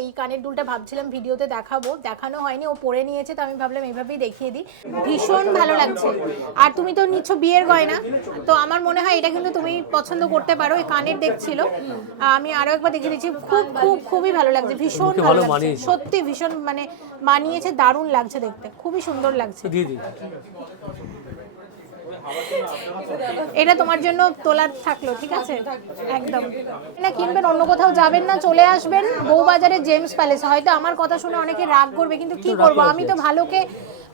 এই কানের দুলটা ভাবছিলাম ভিডিওতে দেখাবো, দেখানো হয়নি, ও পরে নিয়েছে তো আমি ভাবলাম এইভাবেই দেখিয়ে দিই। ভীষণ ভালো লাগছে। আর তুমি তো নিচ্ছ বিয়ের গয়না, তো আমার মনে হয় এটা কিন্তু তুমি পছন্দ করতে পারো। এই কানের দেখছিল, আমি আরো একবার দেখে দিচ্ছি, খুবই ভালো লাগছে, ভীষণ ভালো লাগছে, সত্যি ভীষণ মানে মানিয়েছে, দারুণ লাগছে দেখতে, খুবই সুন্দর লাগছে। এটা তোমার জন্য তোলার থাকলো, ঠিক আছে? একদম না কিনবেন, অন্য কোথাও যাবেন না, চলে আসবেন বউবাজারে জেমস প্যালেস। হয়তো আমার কথা শুনে অনেকে রাগ করবে, কিন্তু কি করবো, আমি তো ভালোকে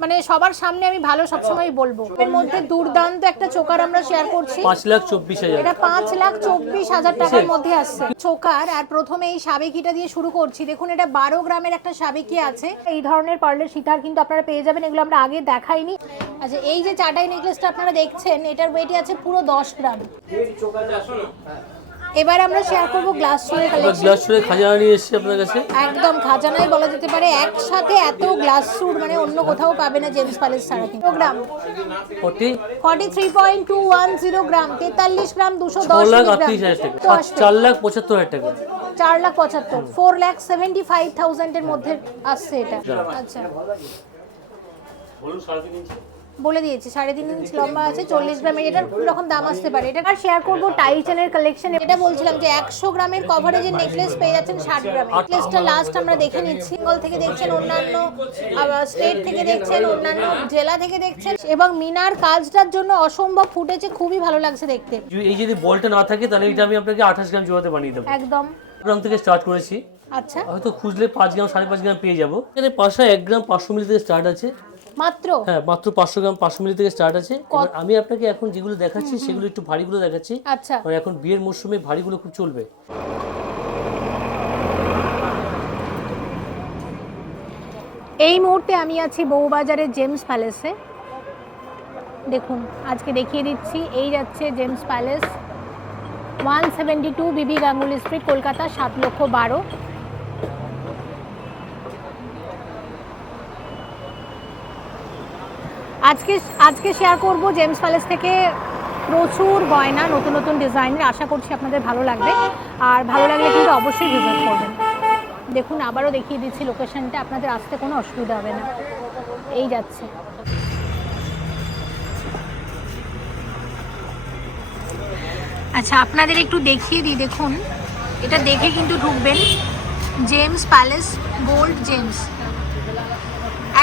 মানে সবার সামনে আমি ভালো সবসময় বলবো। এর মধ্যে দুর্দান্ত একটা চোকার আমরা শেয়ার করছি, 5,24,000, এটা 5,24,000 টাকার মধ্যে আসছে চোকার। আর প্রথমে এই সাবেকিটা দিয়ে শুরু করছি। দেখুন এটা 12 গ্রামের একটা সাবেকি আছে। এই ধরনের পার্লের সীতার কিন্তু আপনারা পেয়ে যাবেন, এগুলো আমরা আগে দেখাইনি। আচ্ছা, এই যে চাটাই নেকলেসটা আপনারা দেখছেন, এটার ওয়েটই আছে পুরো 10 গ্রাম। এবার আমরা শেয়ার করব গ্লাস চুড়ের কালেকশন। গ্লাস চুড়ের খাজানা নিয়ে এসেছি আপনার কাছে, একদম খাজানাই বলা যেতে পারে। একসাথে এত গ্লাস চুড় মানে অন্য কোথাও পাবে না জেমস প্যালেস ছাড়া। গ্রাম 43.210 গ্রাম, 43 গ্রাম 210 গ্রাম, 4,75,000 টাকা, 4,75,000, 4,75,000 এর মধ্যে আসছে এটা। আচ্ছা বলে দিয়েছি, 3.5 ইঞ্চি লম্বা আছে, 40 গ্রামের। এটার রকম দাম আসতে পারে। এটা আর শেয়ার করবো টাই চেনের কালেকশন। এটা বলছিলাম যে 100 গ্রামের কভারেজের নেকলেস পেয়ে যাচ্ছেন 60 গ্রামে। নেকলেসটা লাস্ট আমরা দেখে নিচ্ছি, বেঙ্গল থেকে দেখছেন, অন্যান্য স্টেট থেকে দেখছেন, অন্যান্য জেলা থেকে দেখছেন, এবং মিনার কাজটার জন্য অসম্ভব ফুটেছে, খুবই ভালো লাগছে দেখতে। এই যদি বলটা না থাকে তাহলে এটা আমি আপনাকে 28 গ্রাম জোড়াতে বানিয়ে দেবো। একদম গ্রাম থেকে স্টার্ট করেছি। আচ্ছা, হয়তো খুঁজলে 5 গ্রাম 5.5 গ্রাম পেয়ে যাবো। এখানে পাশা 1 গ্রাম 500 মিলি থেকে স্টার্ট আছে মাত্র। হ্যাঁ, মাত্র 500 গ্রাম 500 মিলি থেকে স্টার্ট আছে। আমি আপনাকে এখন যেগুলো দেখাচ্ছি সেগুলো একটু ভারীগুলো দেখাচ্ছি। আচ্ছা, কারণ এখন বিয়ের মরশুমে ভারীগুলো খুব চলবে। এই মুহূর্তে আমি আছি বউবাজারের জেমস প্যালেসে। দেখুন আজকে দেখিয়ে দিচ্ছি, এই যাচ্ছে জেমস প্যালেস, 172 বিবি গাঙ্গুলি স্ট্রিট, কলকাতা 7,12,000। আজকে শেয়ার করব জেমস প্যালেস থেকে প্রচুর গয়না, নতুন নতুন ডিজাইনের। আশা করছি আপনাদের ভালো লাগবে, আর ভালো লাগলে কিন্তু অবশ্যই ভিজিট করবেন। দেখুন আবারও দেখিয়ে দিচ্ছি লোকেশনটা, আপনাদের আসতে কোনো অসুবিধা হবে না। এই যাচ্ছে, আচ্ছা আপনাদের একটু দেখিয়ে দিই। দেখুন এটা দেখে কিন্তু ঢুকবেন, জেমস প্যালেস গোল্ড জেমস।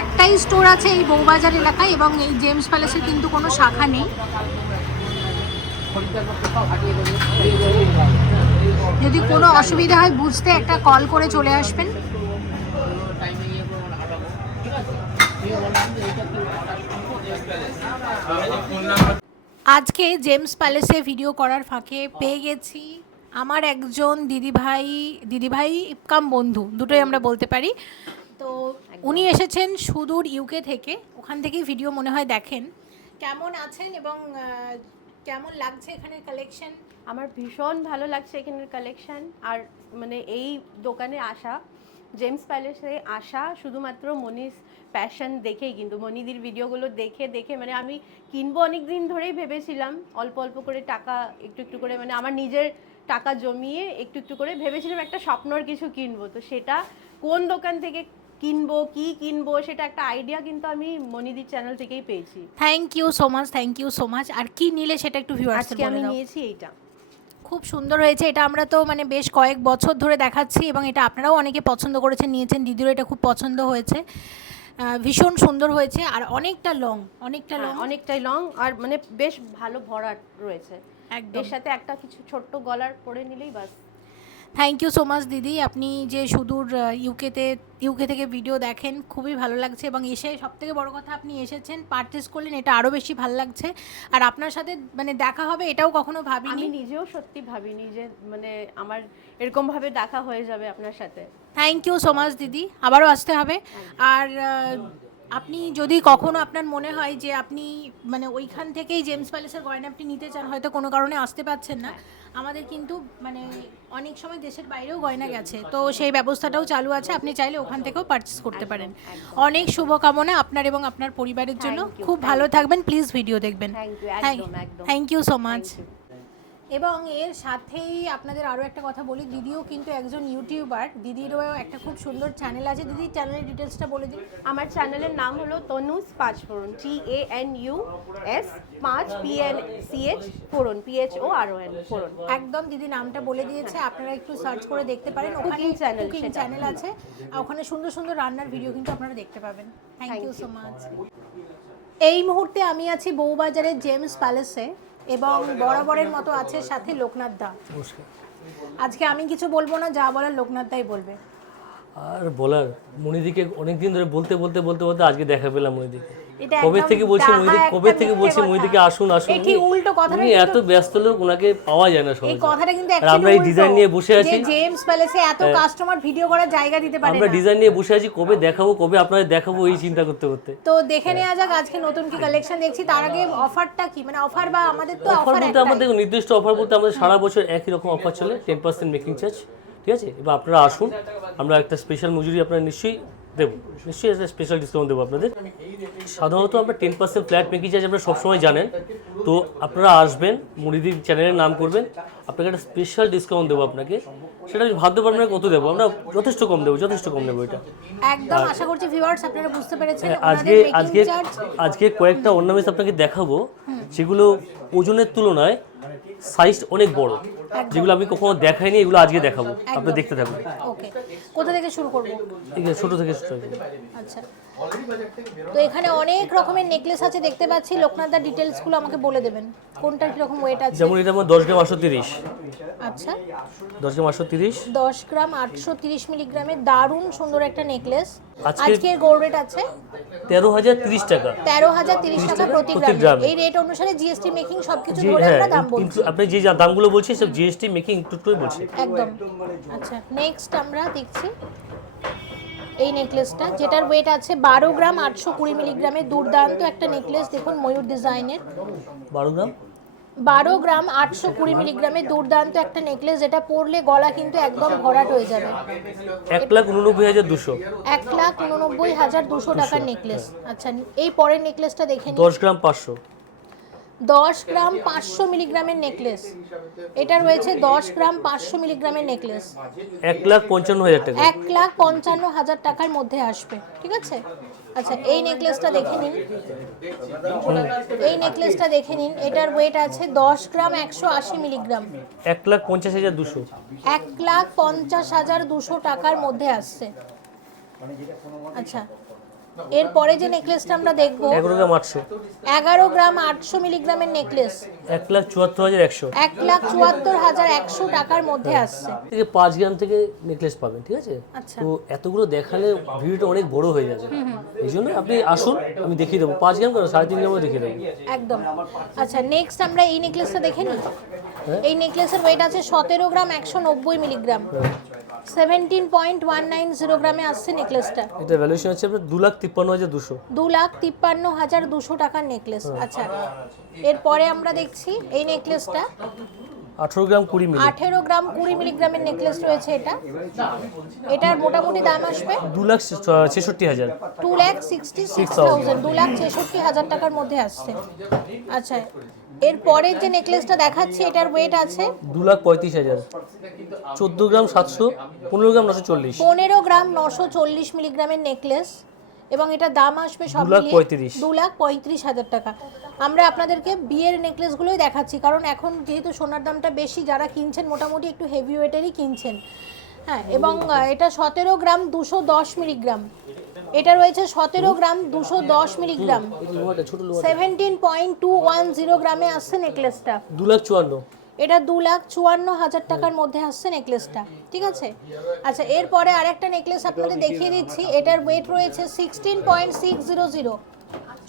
একটাই স্টোর আছে এই বউবাজার এলাকায়, এবং এই জেমস প্যালেসের কিন্তু কোনো শাখা নেই। যদি কোনো অসুবিধা হয় বুঝতে, একটা কল করে চলে আসবেন। আজকে জেমস প্যালেসে ভিডিও করার ফাঁকে পেয়ে গেছি আমার একজন দিদিভাই কাম বন্ধু, দুটোই আমরা বলতে পারি। তো উনি এসেছেন সুদূর ইউকে থেকে, ওখান থেকেই ভিডিও মনে হয় দেখেন। কেমন আছেন এবং কেমন লাগছে এখানের কালেকশন? আমার ভীষণ ভালো লাগছে এখানের কালেকশন। আর মানে এই দোকানে আসা, জেমস প্যালেসে আসা শুধুমাত্র মনিস প্যাশন দেখেই, কিন্তু মনিদির ভিডিওগুলো দেখে দেখে মানে আমি কিনবো অনেক দিন ধরেই ভেবেছিলাম, অল্প অল্প করে টাকা একটু একটু করে, মানে আমার নিজের টাকা জমিয়ে একটু একটু করে ভেবেছিলাম একটা স্বপ্নর কিছু কিনবো। তো সেটা কোন দোকান থেকে কিনবো, কি কিনবো, সেটা একটা আইডিয়া কিন্তু আমি মনিদির চ্যানেল থেকেই পেয়েছি। Thank you so much. আর কি নিলে সেটা একটু ভিউয়ার্সদের বলে দাও। আজকে আমি নিয়েছি এইটা, খুব সুন্দর হয়েছে এটা। আমরা তো মানে বেশ কয়েক বছর ধরে দেখাচ্ছি, এবং এটা আপনারাও অনেকে পছন্দ করেছেন, নিয়েছেন। দিদিরও এটা খুব পছন্দ হয়েছে, ভীষণ সুন্দর হয়েছে। আর অনেকটাই লং, আর মানে বেশ ভালো ভরাট রয়েছে। একদম, এর সাথে একটা কিছু ছোট্ট গলার পরে নিলেই বাস। থ্যাংক ইউ সো মাচ দিদি। আপনি যে সুদূর ইউকে থেকে ভিডিও দেখেন, খুবই ভালো লাগছে। এবং এসে সবথেকে বড় কথা, আপনি এসেছেন, পারচেস করলেন, এটা আরও বেশি ভালো লাগছে। আর আপনার সাথে মানে দেখা হবে এটাও কখনো ভাবিনি। আমি নিজেও সত্যি ভাবিনি যে মানে আমার এরকমভাবে দেখা হয়ে যাবে আপনার সাথে। থ্যাংক ইউ সো মাচ দিদি, আবারও আসতে হবে। আর আপনি যদি কখনো আপনার মনে হয় যে আপনি মানে ওইখান থেকেই জেমস প্যালেসের গয়না আপনি নিতে চান, হয়তো কোনো কারণে আসতে পারছেন না, আমাদের কিন্তু মানে অনেক সময় দেশের বাইরেও গয়না গেছে, তো সেই ব্যবস্থাটাও চালু আছে। আপনি চাইলে ওখান থেকেও পারচেস করতে পারেন। অনেক শুভকামনা আপনার এবং আপনার পরিবারের জন্য। খুব ভালো থাকবেন, প্লিজ ভিডিও দেখবেন। Thank you so much. এবং এর সাথেই আপনাদের আরও একটা কথা বলি, দিদিও কিন্তু একজন ইউটিউবার, দিদিরও একটা খুব সুন্দর চ্যানেল আছে। দিদি চ্যানেলের ডিটেলসটা বলে দিন। আমার চ্যানেলের নাম হলো তনুস পাঁচফোড়ন, TANUS 5 PNCH ফোড়ন, PHORON ফোড়ন। একদম দিদি নামটা বলে দিয়েছে, আপনারা একটু সার্চ করে দেখতে পারেন, ওখানে Cooking channel কুকিং সেটা। চ্যানেল আছে, ওখানে সুন্দর সুন্দর রান্নার ভিডিও কিন্তু আপনারা দেখতে পাবেন। Thank you so much. এই মুহূর্তে আমি আছি বউবাজারের জেমস প্যালেসে এবং বরাবরের মতো আছে সাথে লোকনাথ দা। আজকে আমি কিছু বলবো না, যা বলার লোকনাথ দাই বলবে। আর বলার, মনিদিকে অনেকদিন ধরে বলতে বলতে বলতে বলতে আজকে দেখা পেলাম মনিদিকে। এটা কবে একদম থেকে বলছি ডাহা মনিদিকে, একটা কবে থেকে মিথ্যে বলছি কথা। মনিদিকে আসুন আসুন। এই ঠিক উল্টো কথাটা উনি এত ব্যস্ত লোক, ওনাকে পাওয়া যায় না এই সহজে। কথাটা কিন্তু আর আমরা এই ডিজাইন নিয়ে বসে আছি, যে জেমস প্যালেসে এত কাস্টমার ভিডিও করার জায়গা দিতে পারে আমরা না। ডিজাইন নিয়ে বসে আছি, কবে দেখাবো, কবে আপনাদের দেখাবো, এই চিন্তা করতে করতে। তো দেখে নেওয়া যাক আজকে নতুন কি কালেকশন দেখছি। তার আগে অফারটা কি, মানে অফার বা আমাদের তো অফার অফার বলতে আমাদের নির্দিষ্ট অফার বলতে আমাদের সারা বছর একই রকম অফার চলে, 10% মেকিং চার্জ, ঠিক আছে? এবার আপনারা আসুন, আমরা একটা স্পেশাল মজুরি আপনারা নিশ্চয়ই দেবো, নিশ্চয়ই একটা স্পেশাল ডিসকাউন্ট দেবো আপনাদের। সাধারণত আমরা 10% ফ্ল্যাট মেকিং চার্জ আপনারা সবসময় জানেন, তো আপনারা আসবেন, মুড়িদির চ্যানেলের নাম করবেন, আপনাকে একটা স্পেশাল ডিসকাউন্ট দেবো আপনাকে। সেটা আমি ভাবতে পারবেন না কত দেবো, আমরা যথেষ্ট কম দেবো, যথেষ্ট কম দেবো এটা। একদম আশা করছি ভিউয়ার্স আপনারা বুঝতে পেরেছেন। আজকে আজকে আজকে কয়েকটা অর্নামেন্টস আপনাকে দেখাবো, যেগুলো ওজনের তুলনায় সাইজ অনেক বড়, যেগুলো আমি কখনো দেখাইনি, এগুলো আজকে দেখাবো, আপনারা দেখতে থাকবেন। ওকে, কোথা থেকে শুরু করব? ঠিক আছে, ছোট থেকে শুরু করবো। আচ্ছা, তো এখানে অনেক রকমের নেকলেস আছে দেখতে পাচ্ছি। লোকনাথ দা ডিটেলসগুলো আমাকে বলে দেবেন, কোনটার কিরকম ওয়েট আছে? যেমন এটা আমার 10 গ্রাম 830, আচ্ছা 10 গ্রাম 830, 10 গ্রাম 830 মিলিগ্রামের দারুণ সুন্দর একটা নেকলেস। আজকে আজকের গোল্ড রেট আছে 13,030 টাকা। 13,030 টাকা প্রতি প্রতি গ্রাম। গ্রামে। এই রেট অনুসারে জিএসটি মেকিং সবকিছু জি ধরে হ্যাঁ, আমরা দাম বলছি। কিন্তু আপনি যে দামগুলো বলছেন সব জিএসটি মেকিং ইনক্লুড করে বলছি। একদম। আচ্ছা, নেক্সট আমরা দেখছি এই নেকলেসটা, যেটার ওয়েট আছে 12 গ্রাম 820 মিলিগ্রামের দুর্দান্ত একটা নেকলেস। দেখুন ময়ূর ডিজাইনের, 12 গ্রাম 12 গ্রাম 820 মিলিগ্রামের দুর্দান্ত একটা নেকলেস, যেটা পরলে গলা কিন্তু একদম ভরাট হয়ে যাবে। 1,89,200, 1,89,200 টাকার নেকলেস। আচ্ছা, এই পরের নেকলেসটা দেখে নিন। 10 গ্রাম 500, 10 গ্রাম 500 মিলিগ্রামের নেকলেস। এটা রয়েছে 10 গ্রাম 500 মিলিগ্রামের নেকলেস, 1,55,000 টাকা। 1,55,000 টাকার মধ্যে আসবে, ঠিক আছে? আচ্ছা, এই নেকলেসটা দেখে নিন, এই নেকলেসটা দেখে নিন। এটার ওয়েট আছে 10 গ্রাম 180 মিলিগ্রাম, 1,50,200, 1,50,200 টাকার মধ্যে আসছে। আচ্ছা, এরপরে যে নেকলেসটা আমরা দেখব 11 গ্রাম 800, 11 গ্রাম 800 মিলিগ্রামের নেকলেস, 1,74,100 1,74,100 টাকার মধ্যে আসছে। থেকে 5 গ্রাম থেকে নেকলেস পাবেন, ঠিক আছে? আচ্ছা। তো এতগুলো দেখালে ভিডিওটা অনেক বড় হয়ে যাবে, এই জন্য আপনি আসুন, আমি দেখিয়ে দেবো। 5 গ্রাম কেন, 3.5 গ্রামও দেখিয়ে দেবো। একদম। আচ্ছা, নেক্সট আমরা এই নেকলেসটা দেখে নিই। এই নেকলেসের ওয়েট আছে 17 গ্রাম 190 মিলিগ্রাম, 17.190 গ্রামে আসছে নেকলেসটা। এটা ভ্যালুয়েশন আছে আপনার 2,53,200, 2,53,200 টাকার নেকলেস। আচ্ছা, এরপরে আমরা দেখছি এই নেকলেসটা 18 গ্রাম 20 মিলি, 18 গ্রাম 20 মিলিগ্রামের নেকলেস রয়েছে। এটার মোটামুটি দাম আসবে 2,66,000, 2,66,000, 2,66,000 টাকার মধ্যে আসছে। আচ্ছা, এরপরের যে নেকলেসটা দেখাচ্ছি এটার ওয়েট আছে 2,35,000, 14 গ্রাম 700, 15 গ্রাম 940, 15 গ্রাম 940 মিলিগ্রামের নেকলেস, এবং এটা দাম আসবে সব মিলিয়ে 2,35,000 টাকা। আমরা আপনাদেরকে বিয়ের নেকলেসগুলোই দেখাচ্ছি, কারণ এখন যেহেতু সোনার দামটা বেশি, যারা কিনছেন মোটামুটি একটু হেভি ওয়েটেরই কিনছেন। হ্যাঁ, এবং এটা 17 গ্রাম 210 মিলিগ্রাম, এটা রয়েছে 17 গ্রাম 210 মিলিগ্রাম, 17.210 গ্রামে আসছে নেকলেসটা। 2,54,000, এটা 2,54,000 টাকার মধ্যে আসছে নেকলেসটা, ঠিক আছে? আচ্ছা, এরপরে আরেকটা নেকলেস আপনাদের দেখিয়ে দিচ্ছি। এটার ওয়েট রয়েছে 16.600,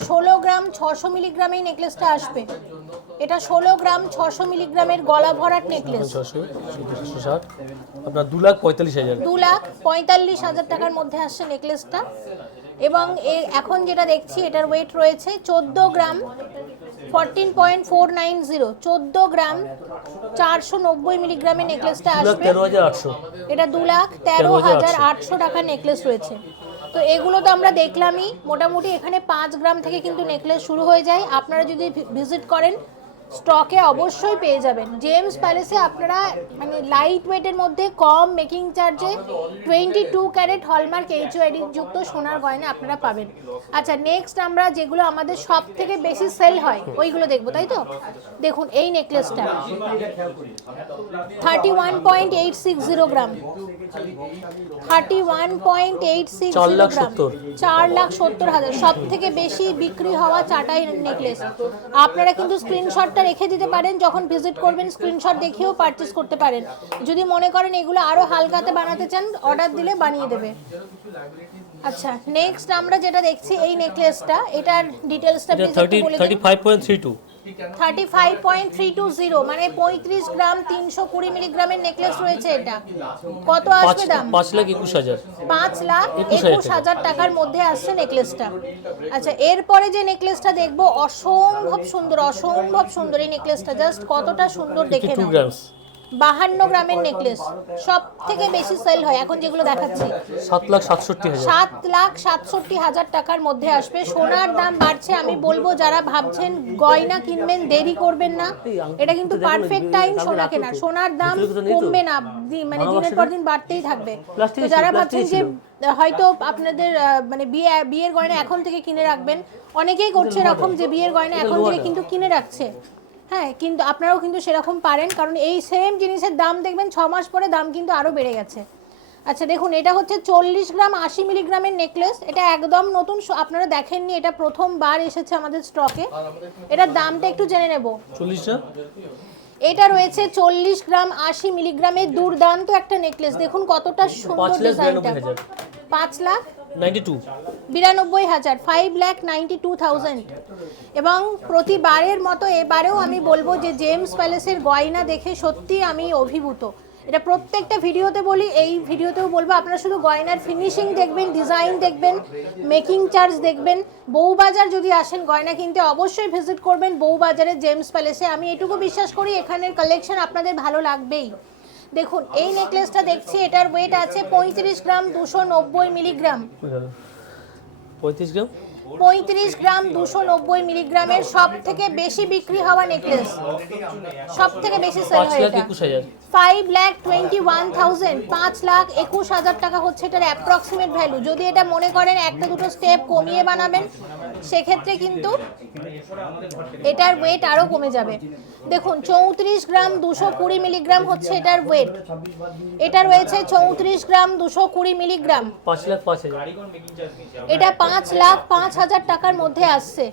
16 গ্রাম 600 মিলিগ্রাম এই নেকলেসটা আসবে। এটা 16 গ্রাম 600 মিলিগ্রামের গলা ভরাট নেকলেস, 660, আপনার 2,45,000, 2,45,000 টাকার মধ্যে আসছে নেকলেসটা। এবং এখন যেটা দেখছি এটার ওয়েট রয়েছে 14 গ্রাম 14.490, 14 গ্রাম 490 মিলিগ্রামের নেকলেসটা আসবে। 13,800, এটা 2,13,800 টাকার নেকলেস রয়েছে। তো এগুলো তো আমরা দেখলামই। মোটামুটি এখানে 5 গ্রাম থেকে কিন্তু নেকলেস শুরু হয়ে যায়। আপনারা যদি ভিজিট করেন স্টকে অবশ্যই পেয়ে যাবেন। জেমস প্যালেসে আপনারা মানে লাইট ওয়েটের মধ্যে কম মেকিং চার্জে 22 ক্যারেট হলমার্ক এইচওআইডি যুক্ত সোনার গয়না আপনারা পাবেন। আচ্ছা নেক্সট আমরা যেগুলো আমাদের সব থেকে বেশি সেল হয় ওইগুলো দেখবো, তাই তো? দেখুন এই নেকলেসটা 31.860 গ্রাম, 31.860 গ্রাম, 4,70,000 সব থেকে বেশি বিক্রি হওয়া চাটাই নেকলেস। আপনারা কিন্তু স্ক্রিনশটটা রেখে দিতে পারেন, যখন ভিজিট করবেন স্ক্রিনশট দেখিয়েও পারচেজ করতে পারেন। যদি মনে করেন এগুলো আরো হালকাতে বানাতে চান অর্ডার দিলে বানিয়ে দেবে। আচ্ছা নেক্সট আমরা যেটা দেখছি এই নেকলেসটা, এটার ডিটেইলসটা প্লিজ একটু বলে দিন। 35.32 35.320 মানে 35 গ্রাম 320 মিলিগ্রামের নেকলেস রয়েছে। এটা কত আসবে দাম? 5,21,000 5,21,000 টাকার মধ্যে আসছে নেকলেসটা। আচ্ছা এরপরে যে নেকলেসটা দেখবো অসম্ভব সুন্দর, অসম্ভব সুন্দর এই নেকলেসটা, জাস্ট কতটা সুন্দর দেখে 52 নাও। গ্রামস 52 গ্রামের নেকলেস সব থেকে বেশি সেল হয় এখন যেগুলো দেখাচ্ছি। 7,67,000 7,67,000 টাকার মধ্যে আসবে। সোনার দাম বাড়ছে, আমি বলবো যারা ভাবছেন গয়না কিনবেন দেরি করবেন না, এটা কিন্তু পারফেক্ট টাইম সোনা কেনার। সোনার দাম কমবে না, মানে দিনের পর দিন বাড়তেই থাকবে। তো যারা ভাবছেন যে হয়তো আপনাদের মানে বিয়ের গয়না এখন থেকে কিনে রাখবেন, অনেকেই করছে এরকম যে বিয়ের গয়না এখন থেকে কিন্তু কিনে রাখছে। হ্যাঁ কিন্তু আপনারাও কিন্তু সেরকম পারেন, কারণ এই সেম জিনিসের দাম দেখবেন 6 মাস পরে দাম কিন্তু আরও বেড়ে গেছে। আচ্ছা দেখুন এটা হচ্ছে 40 গ্রাম 80 মিলিগ্রামের নেকলেস, এটা একদম নতুন, আপনারা দেখেননি, এটা প্রথমবার এসেছে আমাদের স্টকে। এটার দামটা একটু জেনে নেব। 40টা এটা রয়েছে 40 গ্রাম 80 মিলিগ্রামের দুর্দান্ত একটা নেকলেস, দেখুন কতটা সুন্দর ডিজাইনটা। 5,92,000 5,92,000। এবং প্রতিবারের মতো এবারেও আমি বলবো যে জেমস প্যালেসের গয়না দেখে সত্যি আমি অভিভূত। এটা প্রত্যেকটা ভিডিওতে বলি, এই ভিডিওতেও বলবো, আপনারা শুধু গয়নার ফিনিশিং দেখবেন, ডিজাইন দেখবেন, মেকিং চার্জ দেখবেন। বউবাজার যদি আসেন গয়না কিনতে অবশ্যই ভিজিট করবেন বউবাজারের জেমস প্যালেসে। আমি এটুকু বিশ্বাস করি এখানের কালেকশন আপনাদের ভালো লাগবেই। দেখুন এই নেকলেসটা দেখছি, এটার ওয়েট আছে 35 গ্রাম 290 মিলিগ্রাম। 35 গ্রাম 35 গ্রাম 290 মিলিগ্রামের সব থেকে বেশি বিক্রি হওয়া নেকলেস, সব থেকে বেশি সেল হয় এটা। 5,21,000 5,21,000 5,21,000 টাকা হচ্ছে এটার অ্যাপ্রক্সিমেট ভ্যালু। যদি এটা মনে করেন একটা দুটো স্টেপ কমিয়ে বানাবেন সেক্ষেত্রে কিন্তু এটার ওয়েট আরও কমে যাবে। দেখুন 34 গ্রাম 220 মিলিগ্রাম হচ্ছে এটার ওয়েট। এটা রয়েছে 34 গ্রাম 220 মিলিগ্রাম, 5,05,000 এটা 5,05,000 টাকার মধ্যে আসছে।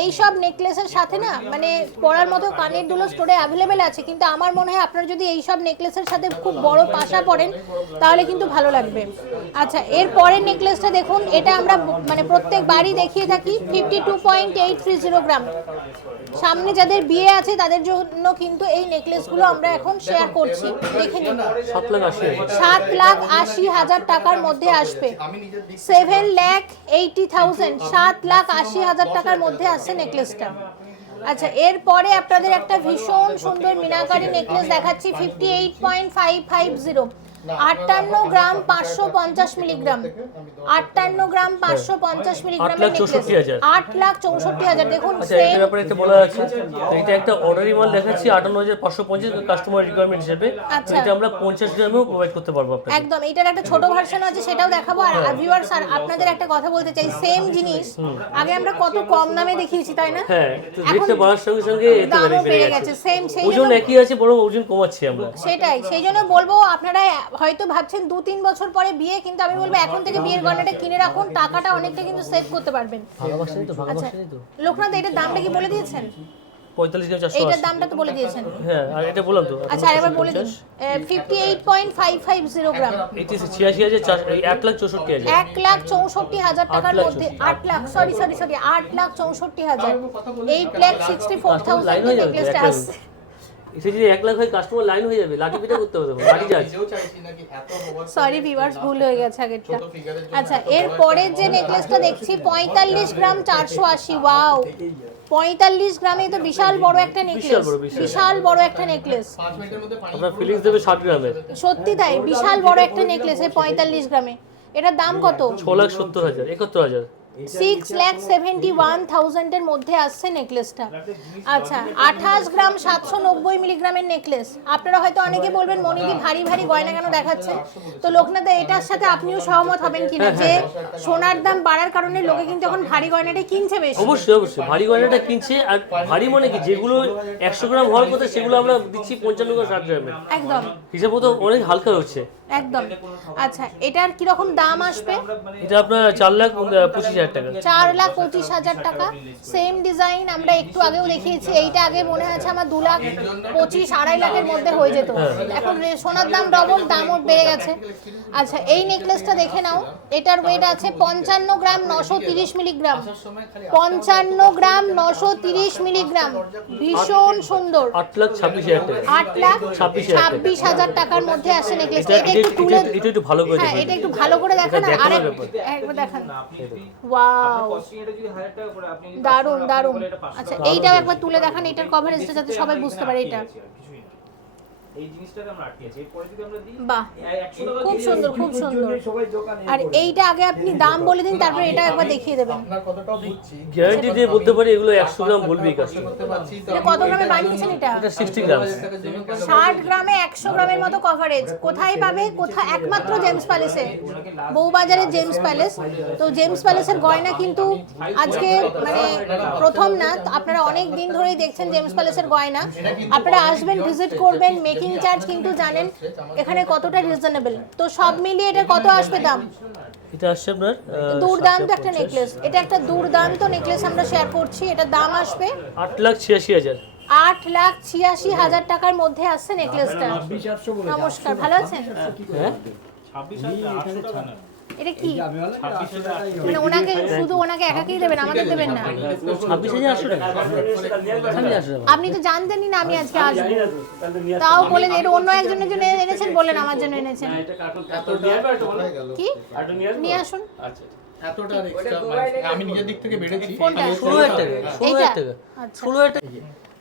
এই সব নেকলেসের সাথে না মানে পরার মতো কানের দুলো স্টোরে অ্যাভেলেবেল আছে, কিন্তু আমার মনে হয় আপনারা যদি এই সব নেকলেসের সাথে খুব বড় পাশা পরেন তাহলে কিন্তু ভালো লাগবে। আচ্ছা এর পরের নেকলেসটা দেখুন, এটা আমরা মানে প্রত্যেকবারই দেখিয়ে থাকি 52.830 গ্রাম। সামনে যাদের বিয়ে আছে তাদের জন্য কিন্তু এই নেকলেসগুলো আমরা এখন শেয়ার করছি, দেখে নিন। 7,80,000 টাকার মধ্যে আসবে। 7,80,000 7,80,000 টাকার মধ্যে আসছে নেকলেসটা। আচ্ছা এরপরে আপনাদের একটা ভীষণ সুন্দর মিনাকারি নেকলেস দেখাচ্ছি 58.550 58 গ্রাম 550 মিলিগ্রাম 58 গ্রাম 550 মিলিগ্রামের নেকলেস 8,64,000। দেখুন আচ্ছা এটার ব্যাপারে একটা বলা আছে, এটা একটা অর্ডারি মাল দেখাচ্ছি 58,550 কাস্টমার রিকোয়ারমেন্ট হিসেবে। আচ্ছা। এটা আমরা 50 গ্রামেও প্রোভাইড করতে পারবো আপনাদের। একদম, এটার একটা ছোট ভার্সন আছে সেটাও দেখাবো। আর ভিউয়ার্স আর আপনাদের একটা কথা বলতে চাই, সেম জিনিস আগে আমরা কত কম দামে দেখিয়েছি তাই না? হ্যাঁ তো রেটটা বাড়ার সঙ্গে সঙ্গে এতে দামও বেড়ে বেড়ে গেছে। গেছে সেম, সেই ওজন একই আছে বরং ওজন কমাচ্ছি আমরা। সেটাই, সেই জন্য বলবো আপনারা হয়তো ভাবছেন 2-3 বছর পরে বিয়ে, কিন্তু আমি বলবো এখন থেকে বিয়ের গয়নাটা কিনে রাখুন, টাকাটা অনেকটা কিন্তু সেভ করতে পারবেন। ভালোবাসা নেই তো, আচ্ছা ভালোবাসা নেই তো। লোকনাথ এটার দামটা কি বলে দিয়েছেন? 45 গ্রাম 480। এইটার দামটা তো বলে দিয়েছেন। হ্যাঁ আর এটা বললাম তো। আচ্ছা আরেকবার বলে দিন। 58.550 গ্রাম 1,64,000 1,64,000 টাকার মধ্যে 8 লাখ সরি 8,64,000 8,64,000 নেকলেসটা আসছে। এসে যদি 1 লাখ হয় কাস্টমার লাইন হয়ে যাবে, লাঠি পিটা করতে হবে, লাঠি চার্জ। সরি ভিউয়ার্স ভুল হয়ে গেছে আগেরটা। আচ্ছা এর পরের যে নেকলেসটা দেখছি 45 গ্রাম 480। ওয়াও 45 গ্রামে তো বিশাল বড় একটা নেকলেস, বিশাল বড় একটা নেকলেস। আপনার ফিলিংস দেবে 60 গ্রামের। সত্যি তাই, বিশাল বড় একটা নেকলেস 45 গ্রামে। এটার দাম কত? 6,70,000 71,000 6,71,000 এর মধ্যে আসছে নেকলেসটা। আচ্ছা 28 গ্রাম 790 মিলিগ্রামের নেকলেস। আপনারা হয়তো অনেকে বলবেন মনিদি ভারী ভারী গয়না কেন দেখাচ্ছেন, তো লোকনাথ এটার সাথে আপনিও সহমত হবেন কিনা যে সোনার দাম বাড়ার কারণে লোকে কিন্তু এখন ভারী গয়নাটা কিনছে বেশি। অবশ্যই অবশ্যই ভারী গয়নাটা কিনছে, আর ভারী মানে কি যেগুলো 100 গ্রাম হওয়ার কথা সেগুলো আমরা দিচ্ছি 55 গ্রাম 60 গ্রামের, একদম হিসাব মতো অনেক হালকা হচ্ছে একদম। আচ্ছা এটার কিরকম দাম আসবে? এটা আপনার 4,25,000 টাকা। 4,25,000 টাকা। সেম ডিজাইন আমরা একটু আগেও দেখিয়েছি, এইটা আগে মনে আছে আমার 2,25,000 2.5 লাখের মধ্যে হয়ে যেত, এখন সোনার দাম ডবল, দামও বেড়ে গেছে। আচ্ছা এই নেকলেসটা দেখে নাও, এটার ওয়েট আছে 55 গ্রাম 930 মিলিগ্রাম। 55 গ্রাম 930 মিলিগ্রাম, ভীষণ সুন্দর। 8,26,000 টাকা। 8,26,000 টাকার মধ্যে আসে নেকলেসটা। এটা একটু ভালো করে হ্যাঁ এটা একটু ভালো করে দেখান, আর একবার দেখান। ওয়াও দারুন দারুন। আচ্ছা এইটাও একবার তুলে দেখান, এটার কভারেজটা যাতে সবাই বুঝতে পারে। এটা এই জিনিসটাকে আমরা আটকেছি, এরপরে যদি আমরা দিই বাহ খুব সুন্দর খুব সুন্দর। আর এইটা আগে আপনি দাম বলে দিন, তারপরে এটা একবার দেখিয়ে দেবেন। গ্যারান্টি দিয়ে বলতে পারি এগুলো 100 গ্রাম বলবেই কাস্টমার। এটা কত গ্রামে বানিয়েছেন? এটা 60 গ্রাম। 60 গ্রামে 100 গ্রামের মতো কভারেজ। কোথায় পাবে? কোথায়? একমাত্র জেমস প্যালেসে, বউবাজারের জেমস প্যালেস। তো জেমস প্যালেসের গয়না কিন্তু আজকে মানে প্রথম না, আপনারা অনেক দিন ধরেই দেখছেন জেমস প্যালেসের গয়না। আপনারা আসবেন, ভিজিট করবেন। মেকিং চার্জ কিন্তু জানেন এখানে কতটা রিজনেবল। তো সব মিলিয়ে এটা কত আসবে দাম? এটা আসছে আপনার দুর্দান্ত একটা নেকলেস, এটা একটা দুর্দান্ত নেকলেস আমরা শেয়ার করছি। এটা দাম আসবে 8,86,000। 8,86,000 টাকার মধ্যে আসছে নেকলেসটা। নমস্কার, ভালো আছেন? হ্যাঁ 26,800 টাকা না, এটা কি মানে ওনাকে শুধু ওনাকে একাকেই দেবেন, আমাদের দেবেন না? 26,800 টাকা। খালি 800 টাকা। আপনি তো জানতেনই না আমি আজকে আসবো, তাও বলে এটা অন্য একজনের জন্য এনেছেন, বললেন আমার জন্য এনেছেন। কি নিয়ে আসুন। এতটা এক্সট্রা আমি নিজের দিক থেকে বেড়েছি। কোনটা? 16,000 টাকা। 16,000 টাকা। আচ্ছা 16,000 টাকা।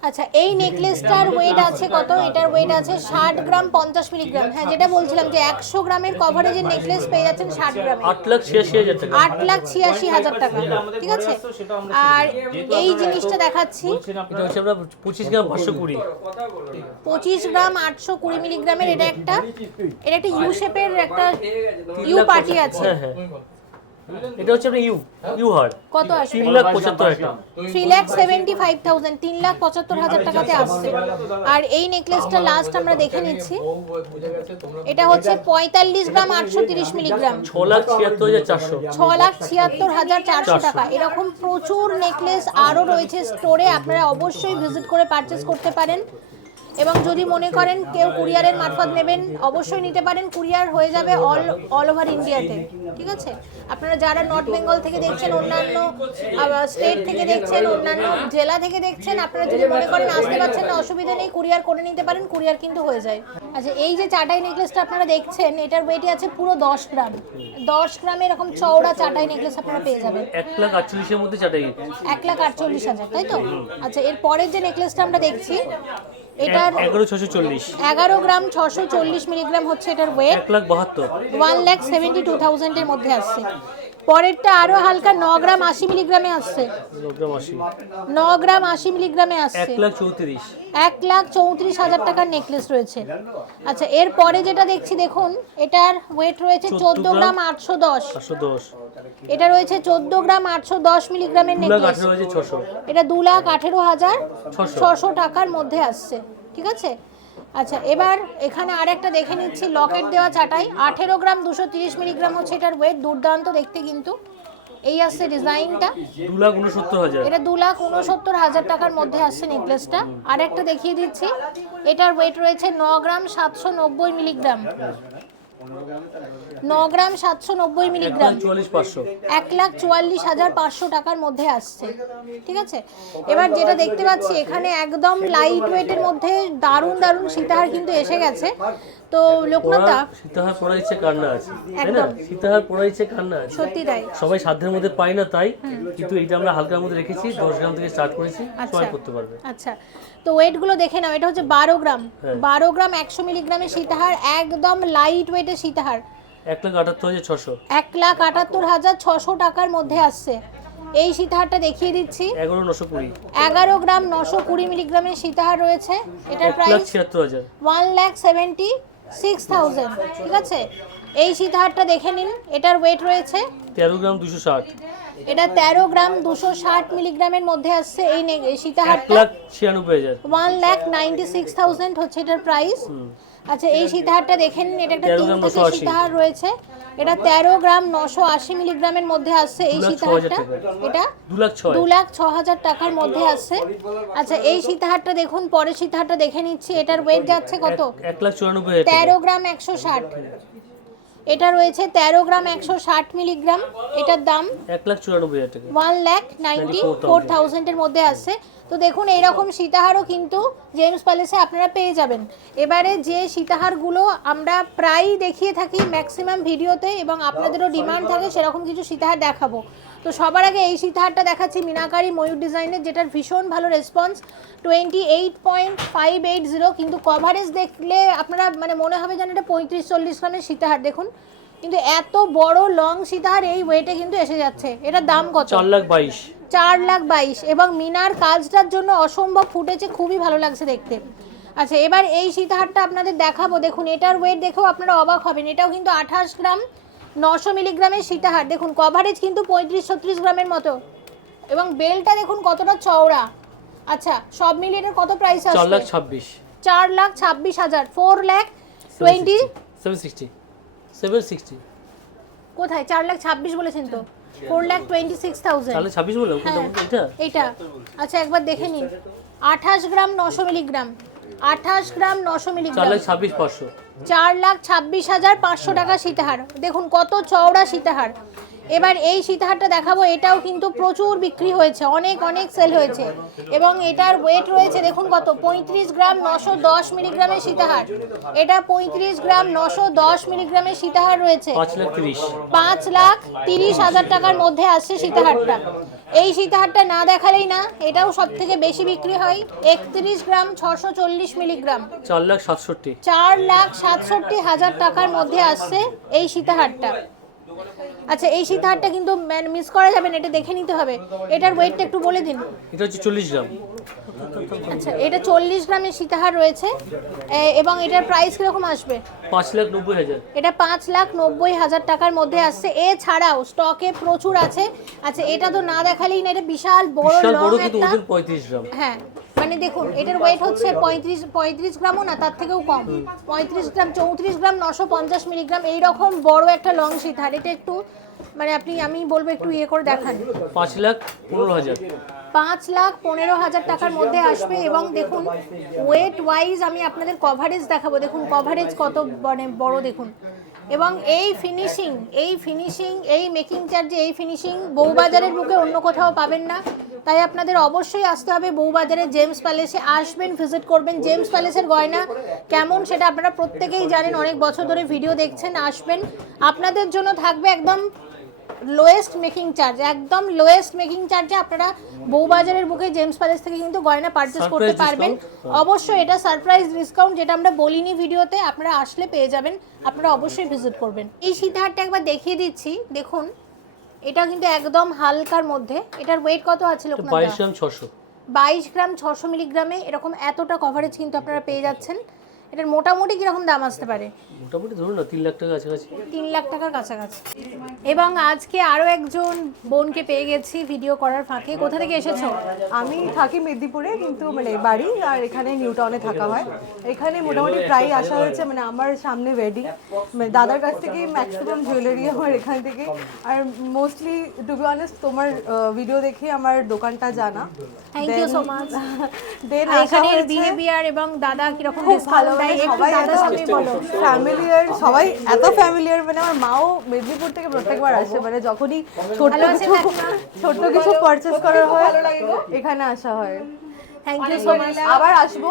আচ্ছা এই নেকলেসটার ওয়েট আছে কত? এটার ওয়েট আছে 60 গ্রাম 50 মিলিগ্রাম। হ্যাঁ যেটা বলছিলাম যে 100 গ্রামের কভারেজের নেকলেস পেয়ে যাচ্ছেন 60 গ্রামে 8,86,000 টাকা। 8,86,000 টাকা। ঠিক আছে। আর এই জিনিসটা দেখাচ্ছি, এটা হচ্ছে আপনার 25 গ্রাম 520। 25 গ্রাম 820 মিলিগ্রামের। এটা একটা ইউ শেপের একটা ইউ পার্টি আছে। হ্যাঁ হ্যাঁ এটা হচ্ছে আপনার ইউ হার্ড। কত আসবে? 3,75,000 টাকা। 3,75,000 3,75,000 টাকাতে আসছে। আর এই নেকলেসটা লাস্ট আমরা দেখে নিচ্ছি, এটা হচ্ছে 45 গ্রাম 830 মিলিগ্রাম। 6,76,400। 6,76,400 টাকা। এরকম প্রচুর নেকলেস আরও রয়েছে স্টোরে, আপনারা অবশ্যই ভিজিট করে পারচেস করতে পারেন। এবং যদি মনে করেন কেউ কুরিয়ারের মারফত নেবেন অবশ্যই নিতে পারেন, কুরিয়ার হয়ে যাবে অল ওভার ইন্ডিয়াতে। ঠিক আছে। আপনারা যারা নর্থ বেঙ্গল থেকে দেখছেন, অন্যান্য স্টেট থেকে দেখছেন, অন্যান্য জেলা থেকে দেখছেন, আপনারা যদি মনে করেন আসতে পারছেন না, অসুবিধা নেই, কুরিয়ার করে নিতে পারেন, কুরিয়ার কিন্তু হয়ে যায়। আচ্ছা এই যে চাটাই নেকলেসটা আপনারা দেখছেন, এটার ওয়েটই আছে পুরো 10 গ্রাম। 10 গ্রামে এরকম চওড়া চাটাই নেকলেস আপনারা পেয়ে যাবেন। 1,48,000 এর মধ্যে চাটাই। 1,48,000 তাই তো? আচ্ছা এর পরের যে নেকলেসটা আমরা দেখছি, এটার 11,640। 11 গ্রাম 640 মিলিগ্রাম হচ্ছে এটার ওয়েট। 1,72,000। 1,72,000 এর মধ্যে আসছে। পরেরটা আরো হালকা 9 গ্রাম 80 মিলিগ্রামে আসছে। 9 গ্রাম 80 মিলিগ্রামে আসছে। 1,34,000। 1,34,000 টাকার নেকলেস রয়েছে। আচ্ছা এর পরে যেটা দেখছি দেখুন, এটার ওয়েট রয়েছে 14 গ্রাম 810। 810। এটা রয়েছে 14 গ্রাম 810 মিলিগ্রামের নেকলেস। 2,18,600। এটা 2,18,600 টাকার মধ্যে আসছে। ঠিক আছে। আচ্ছা এবার এখানে আরেকটা দেখে নিচ্ছি, লকেট দেওয়া চাটাই। 18 গ্রাম 230 মিলিগ্রাম হচ্ছে এটার ওয়েট। দুর্দান্ত দেখতে কিন্তু। এই আসছে ডিজাইনটা। 2,69,000। এটা 2,69,000 টাকার মধ্যে আসছে নেকলেসটা। আরেকটা দেখিয়ে দিচ্ছি, এটার ওয়েট রয়েছে 9 গ্রাম 790 মিলিগ্রাম। 9 গ্রাম 790 মিলিগ্রাম। 1,44,500 টাকার মধ্যে আসছে। ঠিক আছে। এবার যেটা দেখতে পাচ্ছি এখানে একদম লাইট ওয়েটের মধ্যে দারুণ দারুণ সীতাহার কিন্তু এসে গেছে। তো লোকনাথা, সীতাহার পরার ইচ্ছে কার না আছে, তাই না? একদম। সীতাহার পরার ইচ্ছে কার না আছে? সত্যি তাই। সবাই সাধ্যের মধ্যে পায় না তাই, কিন্তু এটা আমরা হালকার মধ্যে রেখেছি। 10 গ্রাম থেকে স্টার্ট করেছি, সবাই করতে পারবে। আচ্ছা তো ওয়েটগুলো দেখে নাও। এটা হচ্ছে 12 গ্রাম। 12 গ্রাম 100 মিলিগ্রামের সীতাহার, একদম লাইট ওয়েটের সীতাহার। 1,78,600 1,78,600 টাকার মধ্যে আসছে। এই সীতাহারটা দেখিয়ে দিচ্ছি, 11,920 11 গ্রাম 920 মিলিগ্রামের সীতাহার রয়েছে। এটার প্রাইস 1,76,000 1,76,000। ঠিক আছে, এই সীতাহারটা দেখে নিন, এটার ওয়েট রয়েছে 13 গ্রাম 260 এটা 13 গ্রাম 260 মিলিগ্রামের মধ্যে আসছে। এই সীতাহারটা 1,96,000 1,96,000 হচ্ছে এটার প্রাইস। আচ্ছা, এই সীতাহারটা দেখে নিন, এটা একটা 13 তিন গ্রাম থেকে 980 সীতাহার রয়েছে। এটা 13 গ্রাম 980 মিলিগ্রামের মধ্যে আসছে এই 2,06,000 সীতাহারটা। টাকা। এটা 2,06,000 2,06,000 টাকার মধ্যে আসছে। আচ্ছা, এই সীতাহারটা দেখুন, পরের সীতাহারটা দেখে নিচ্ছি। এটার ওয়েট যাচ্ছে কত? 1,94,000 13 গ্রাম 160। এটা রয়েছে 13 গ্রাম 160 মিলিগ্রাম। এটার দাম 1,94,000 টাকা। 1,94,000 এর মধ্যে আসছে। তো দেখুন, এইরকম সীতাহারও কিন্তু জেমস প্যালেসে আপনারা পেয়ে যাবেন। এবারে যে সীতাহারগুলো আমরা প্রায়ই দেখিয়ে থাকি ম্যাক্সিমাম ভিডিওতে এবং আপনাদেরও ডিমান্ড থাকে, সেরকম কিছু সীতাহার দেখাবো। তো সবার আগে এই সীতাহারটা দেখাচ্ছি মিনাকারি ময়ূর ডিজাইনের, যেটার ভীষণ ভালো রেসপন্স, 28.580। কিন্তু কভারেজ দেখলে আপনারা মানে মনে হবে যেন এটা 35-40 গ্রামের সীতাহার। দেখুন, কিন্তু এত বড় লং সীতাহার এই ওয়েটে কিন্তু এসে যাচ্ছে। এটার দাম কত? 4,22,000 4,22,000। এবং মিনার কাজটার জন্য অসম্ভব ফুটেছে, খুবই ভালো লাগছে দেখতে। আচ্ছা, এবার এই সীতাহারটা আপনাদের দেখাবো। দেখুন, এটার ওয়েট দেখেও আপনারা অবাক হবেন। এটাও কিন্তু 28 গ্রাম 900 মিলিগ্রামের সীতাহার। দেখুন, কভারেজ কিন্তু 35-36 গ্রামের মতো, এবং বেলটা দেখুন কতটা চওড়া। আচ্ছা, সব মিলিয়ে এটার কত প্রাইস আসবে? 4,26,000 4,26,000। 4,20,000 760 কোথায়? 4,26,000 বলেছেন তো? 4,26,000। তাহলে 26 বললাম এটা এইটা আচ্ছা, একবার দেখে নিন। 28 গ্রাম 900 মিলিগ্রাম, 28 গ্রাম 900 মিলিগ্রাম, 4,26,500 4,26,500 টাকা সীতাহার। দেখুন কত চওড়া সীতাহার। এবার এই সীতাহারটা দেখাবো। এটাও কিন্তু প্রচুর বিক্রি হয়েছে, অনেক অনেক সেল হয়েছে, এবং এটার ওয়েট রয়েছে দেখুন কত, 35 গ্রাম 910 মিলিগ্রামের সীতাহার। এটা 35 গ্রাম 910 মিলিগ্রামের সীতাহার রয়েছে। 5,30,000 টাকার মধ্যে আসছে সীতাহারটা। এই সীতাহারটা না দেখালেই না, এটাও সব থেকে বেশি বিক্রি হয়। 31 গ্রাম 640 মিলিগ্রাম, 4,67,000 টাকার মধ্যে আসছে এই সীতাহারটা। আচ্ছা, এই সীতাহারটা কিন্তু মিস করা যাবে না, এটা দেখে নিতে হবে। এটার ওয়েটটা একটু বলে দিন। এটা হচ্ছে 40 গ্রাম। আচ্ছা, এটা 40 গ্রামের সীতাহার রয়েছে, এবং এটার প্রাইস কিরকম আসবে? 5,90,000 এটা 5,90,000 টাকার মধ্যে আসছে। এছাড়াও স্টকে প্রচুর আছে। আচ্ছা, এটা তো না দেখালেই না, এটা বিশাল বড় লং কিন্তু একটা। ওজন 35 গ্রাম। হ্যাঁ, মানে দেখুন, এটার ওয়েট হচ্ছে 35 গ্রামও না, তার থেকেও কম। 35 গ্রাম, 34 গ্রাম 950 মিলিগ্রাম, এইরকম বড় একটা লং সীতাহার। এটা একটু মানে আমি বলবো একটু ইয়ে করে দেখান। 5,15,000 5,15,000 টাকার মধ্যে আসবে। এবং দেখুন, ওয়েট ওয়াইজ আমি আপনাদের কভারেজ দেখাবো। দেখুন কভারেজ কত মানে বড় দেখুন। এবং এই ফিনিশিং, এই মেকিং চার্জে এই ফিনিশিং বউবাজারের বুকে অন্য কোথাও পাবেন না। তাই আপনাদের অবশ্যই আসতে হবে বউবাজারে জেমস প্যালেসে। আসবেন, ভিজিট করবেন। জেমস প্যালেসের গয়না কেমন সেটা আপনারা প্রত্যেকেই জানেন, অনেক বছর ধরে ভিডিও দেখছেন। আসবেন, আপনাদের জন্য থাকবে একদম লোয়েস্ট মেকিং চার্জ, একদম লোয়েস্ট মেকিং চার্জে আপনারা বউবাজারের বুকে জেমস প্যালেস থেকে কিন্তু গয়না পারচেস করতে পারবেন। অবশ্যই এটা সারপ্রাইজ ডিসকাউন্ট, যেটা আমরা বলিনি ভিডিওতে, আপনারা আসলে পেয়ে যাবেন। আপনারা অবশ্যই ভিজিট করবেন। এই সীতাহারটা একবার দেখিয়ে দিচ্ছি। দেখুন, এটা কিন্তু একদম হালকার মধ্যে। এটার ওয়েট কত আছে লোকনাথ? 22 গ্রাম 600 22 গ্রাম 600 মিলিগ্রামে এরকম এতটা কভারেজ কিন্তু আপনারা পেয়ে যাচ্ছেন। এটার মোটামুটি কিরকম দাম আসতে পারে? মোটামুটি ধরুন না 3 লাখ টাকা কাছাকাছি। 3 লাখ টাকার কাছাকাছি। এবং আজকে আরও একজন বোনকে পেয়ে গেছি ভিডিও করার ফাঁকে। কোথা থেকে এসেছো? আমি থাকি মেদিনীপুরে, কিন্তু মানে বাড়ি আর এখানে নিউ টাউনে থাকা হয়। এখানে মোটামুটি প্রায় আসা হয়েছে, মানে আমার সামনে ওয়েডিং, মানে দাদার কাছ থেকেই ম্যাক্সিমাম জুয়েলারি আমার এখান থেকে। আর মোস্টলি টু বি অনেস্ট তোমার ভিডিও দেখে আমার দোকানটা জানা। Thank you so much. Then এখানের বিহেভিয়ার এবং দাদা কিরকম খুব ভালো, দেয় একটু সবাই দাদার সামনে বলো। ফ্যামিলিয়ার, সবাই এত ফ্যামিলিয়ার, মানে আমার মাও মেদিনীপুর থেকে প্রত্যেকবার আসে, মানে যখনই ছোট্ট কিছু পারচেস করার হয় এখানে আসা হয়। Thank you so much. আবার আসবো।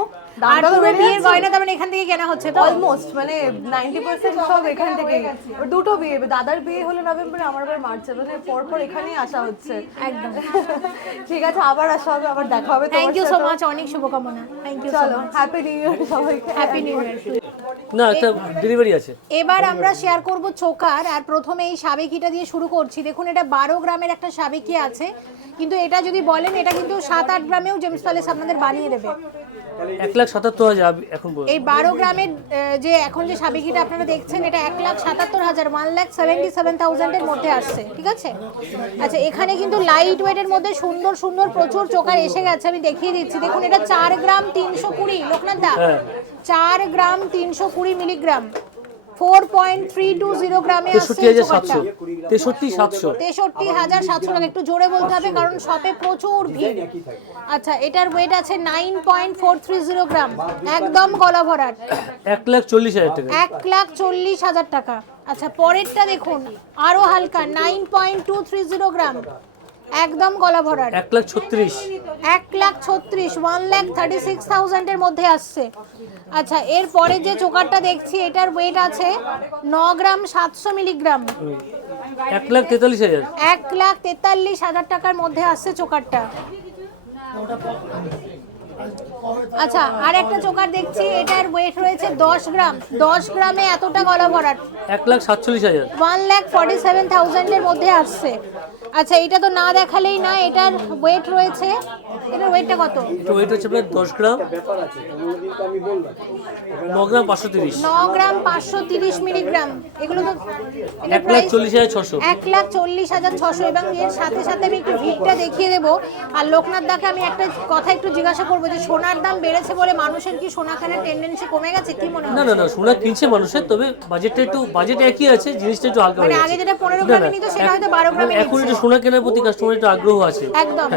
আর পুরো বিয়ের গয়না তার মানে এখান থেকে কেনা হচ্ছে তো? অলমোস্ট মানে 90% সব এখান থেকেই। দুটো বিয়ে, দাদার বিয়ে হলো নভেম্বরে, আমার আবার মার্চে, মানে পরপর এখানেই আসা হচ্ছে। একদম। ঠিক আছে, আবার আসা হবে, আবার দেখা হবে। থ্যাংক ইউ সো মাচ, অনেক শুভকামনা। থ্যাংক ইউ সো চলো, মাচ। হ্যাপি নিউ ইয়ার সবাইকে। Happy new year. না একটা ডেলিভারি আছে। এবার আমরা শেয়ার করব চোকার, আর প্রথমে এই সাবেকিটা দিয়ে শুরু করছি। দেখুন এটা 12 গ্রামের একটা সাবেকি আছে, কিন্তু এটা যদি বলেন এটা কিন্তু 7-8 গ্রামেও জেমস প্যালেস আপনাদের বানিয়ে দেবে। 1,77,000 এখন বল। এই 12 গ্রামের যে এখন যে সাবেকিটা আপনারা দেখছেন এটা 1,77,000 1,77,000 এর মধ্যে আসছে, ঠিক আছে। আচ্ছা এখানে কিন্তু লাইট ওয়েটের মধ্যে সুন্দর সুন্দর প্রচুর চোকার এসে গেছে, আমি দেখিয়ে দিচ্ছি। দেখুন এটা 4 গ্রাম 320 লোকনাথ দা, 4 গ্রাম 320 মিলিগ্রাম, 4.320 গ্রামে আসছে। 63,700 টাকা, একটু জোরে বলতে হবে কারণ শপে প্রচুর ভিড়। আচ্ছা এটার ওয়েট আছে 9.430 গ্রাম, একদম গলা ভরাট, 1,40,000 টাকা। 1,40,000 টাকা। আচ্ছা পরেরটা দেখুন আরো হালকা, 9.230 গ্রাম, একদম গলা ভরাট, 1,36,000 1,36,000 এর মধ্যে আসছে। আচ্ছা এরপরে যে চোকারটা দেখছি এটার ওয়েট আছে 9 গ্রাম 700 মিলিগ্রাম, 1,43,000 1,43,000 টাকার মধ্যে আসছে চোকারটা। আচ্ছা আর একটা চোকার দেখছি এটার ওয়েট রয়েছে 10 গ্রাম, 10 গ্রামে এতটা গলা ভরাট, 1,47,000 1,47,000 এর মধ্যে আসছে। আচ্ছা এটা তো না দেখালেই না, এটার ওয়েট রয়েছে, এটার ওয়েটটা কত? তো ওয়েট হচ্ছে আপনার 10 গ্রাম 9 গ্রাম 530, 9 গ্রাম 530 মিলিগ্রাম, এগুলো তো এটার প্রাইস 1,40,600। 1,40,600। এবং এর সাথে সাথে আমি একটু ভিড়টা দেখিয়ে দেবো। আর লোকনাথ দাকে আমি একটা কথা একটু জিজ্ঞাসা করবো যে সোনার দাম বেড়েছে বলে মানুষের কি সোনা কেনার টেন্ডেন্সি কমে গেছে, কি মনে হয়? না না না, সোনা কিনছে মানুষের, তবে বাজেট একই আছে, জিনিসটা একটু হালকা মানে হয়ে আগে গেছে। যেটা 15 গ্রামে নিত সেটা হয়তো 12 গ্রামে এখন নিচ্ছে। একটু সোনা কেনার প্রতি কাস্টমারের একটু আগ্রহ আছে। একদম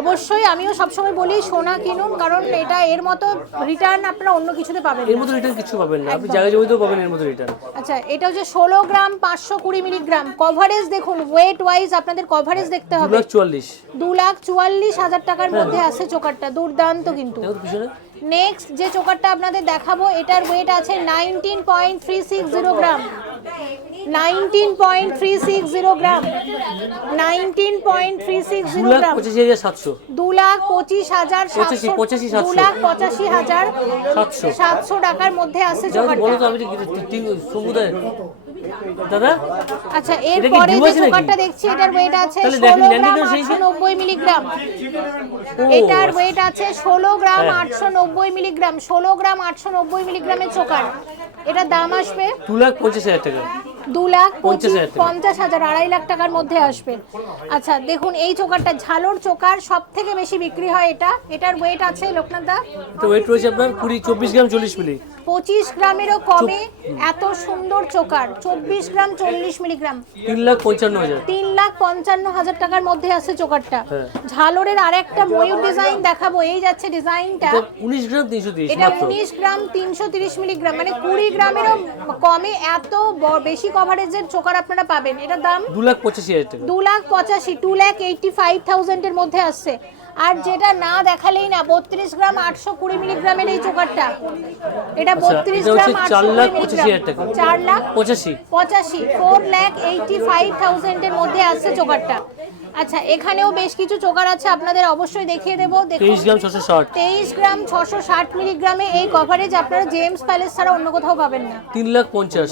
অবশ্যই, আমিও সবসময় বলি সোনা কিনুন, কারণ এটা এর মতো রিটার্ন আপনারা অন্য কিছুতে পাবেন এর না। মতো রিটার্ন কিছু পাবেন না, আপনি জায়গা জমিতেও পাবেন এর মতো রিটার্ন। আচ্ছা এটা হচ্ছে 16 গ্রাম 520 মিলিগ্রাম, কভারেজ দেখুন ওয়েট ওয়াইজ আপনাদের কভারেজ দেখতে হবে। 2,44,000 2,44,000 টাকার মধ্যে আছে চোকারটা, দুর্দান্ত। কিন্তু দেখো পিছনে নেক্সট যে চোকারটা আপনাদের দেখাবো এটার ওয়েট আছে 19.360 গ্রাম, 19.360 গ্রাম, 19.360 গ্রাম, 2,85,700 2,85,700 টাকার মধ্যে আছে চোকারটা। বলো তো আমি সমুদায় দাদা। আচ্ছা এরপরে যে চোকারটা দেখছি এটার ওয়েট আছে 16 গ্রাম 890 মিলিগ্রাম, এটার ওয়েট আছে 16 গ্রাম 890 মিলিগ্রাম, 16 গ্রাম 890 মিলিগ্রামের চোকার। এটার দাম আসবে 2,50,000 টাকা, 2,50,000, 2.5 লাখ টাকার মধ্যে আসবে। আচ্ছা দেখুন এই চোকারটা ঝালর চোকার, সব থেকে বেশি বিক্রি হয় এটা। এটার ওয়েট আছে লোকনাথ দা, তো ওয়েট রয়েছে আপনার 24 গ্রাম 40 মিলি, 25 গ্রামেরও কমে এত সুন্দর চোকার, 24 গ্রাম 40 মিলিগ্রাম, 3,55,000, 3,55,000 টাকার মধ্যে আছে চোকারটা। ঝালরের আরেকটা ময়ূর ডিজাইন দেখাবো, এই যাচ্ছে ডিজাইনটা, 19 গ্রাম 330 এটা মাত্র, 19 গ্রাম 330 মিলিগ্রাম, মানে 20 গ্রামেরও কমে এত বেশি কভারেজের চোকার আপনারা পাবেন। এটার দাম 2,85,000 টাকা, 2,85,000, 2,85,000 এর মধ্যে আসছে। আর যেটা না দেখালেই না, 32 গ্রাম 820 মিলিগ্রামের এই চোকারটা, এটা 32 এটা গ্রাম হচ্ছে 820 4,85,000 টাকা, 4,85,000, 4,85,000 এর মধ্যে আসছে চোকারটা। আচ্ছা এখানেও বেশ কিছু চোকার আছে, আপনাদের অবশ্যই দেখিয়ে দেবো। দেখুন 23 গ্রাম 660, 23 গ্রাম 660 মিলিগ্রামে এই কভারেজ আপনারা জেমস প্যালেস ছাড়া অন্য কোথাও পাবেন না। 3,50,000,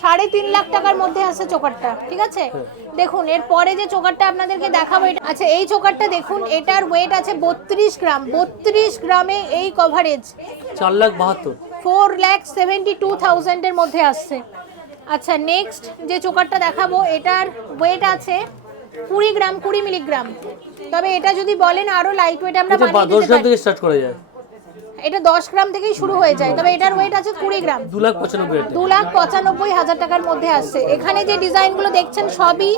3.5 লাখ টাকার মধ্যে আছে চোকারটা, ঠিক আছে। দেখুন এর পরে যে চোকারটা আপনাদেরকে দেখাবো, আচ্ছা এই চোকারটা দেখুন, এটার ওয়েট আছে 32 গ্রাম, 32 গ্রামে এই কভারেজ 4,72,000, 4,72,000 এর মধ্যে আসছে। আচ্ছা নেক্সট যে চোকারটা দেখাবো এটার ওয়েট আছে 20 গ্রাম 20 মিলিগ্রাম, তবে এটা যদি বলেন আরো লাইট ওয়েট আমরা এটা বানিয়ে 10 দিতে গ্রাম পারি। থেকে স্টার্ট করা যায়, এটা 10 গ্রাম থেকেই শুরু হয়ে যায়, তবে এটার ওয়েট আছে 20 গ্রাম, 2,95,000 টাকা, 2,95,000 টাকার মধ্যে আসছে। এখানে যে ডিজাইনগুলো দেখছেন সবই,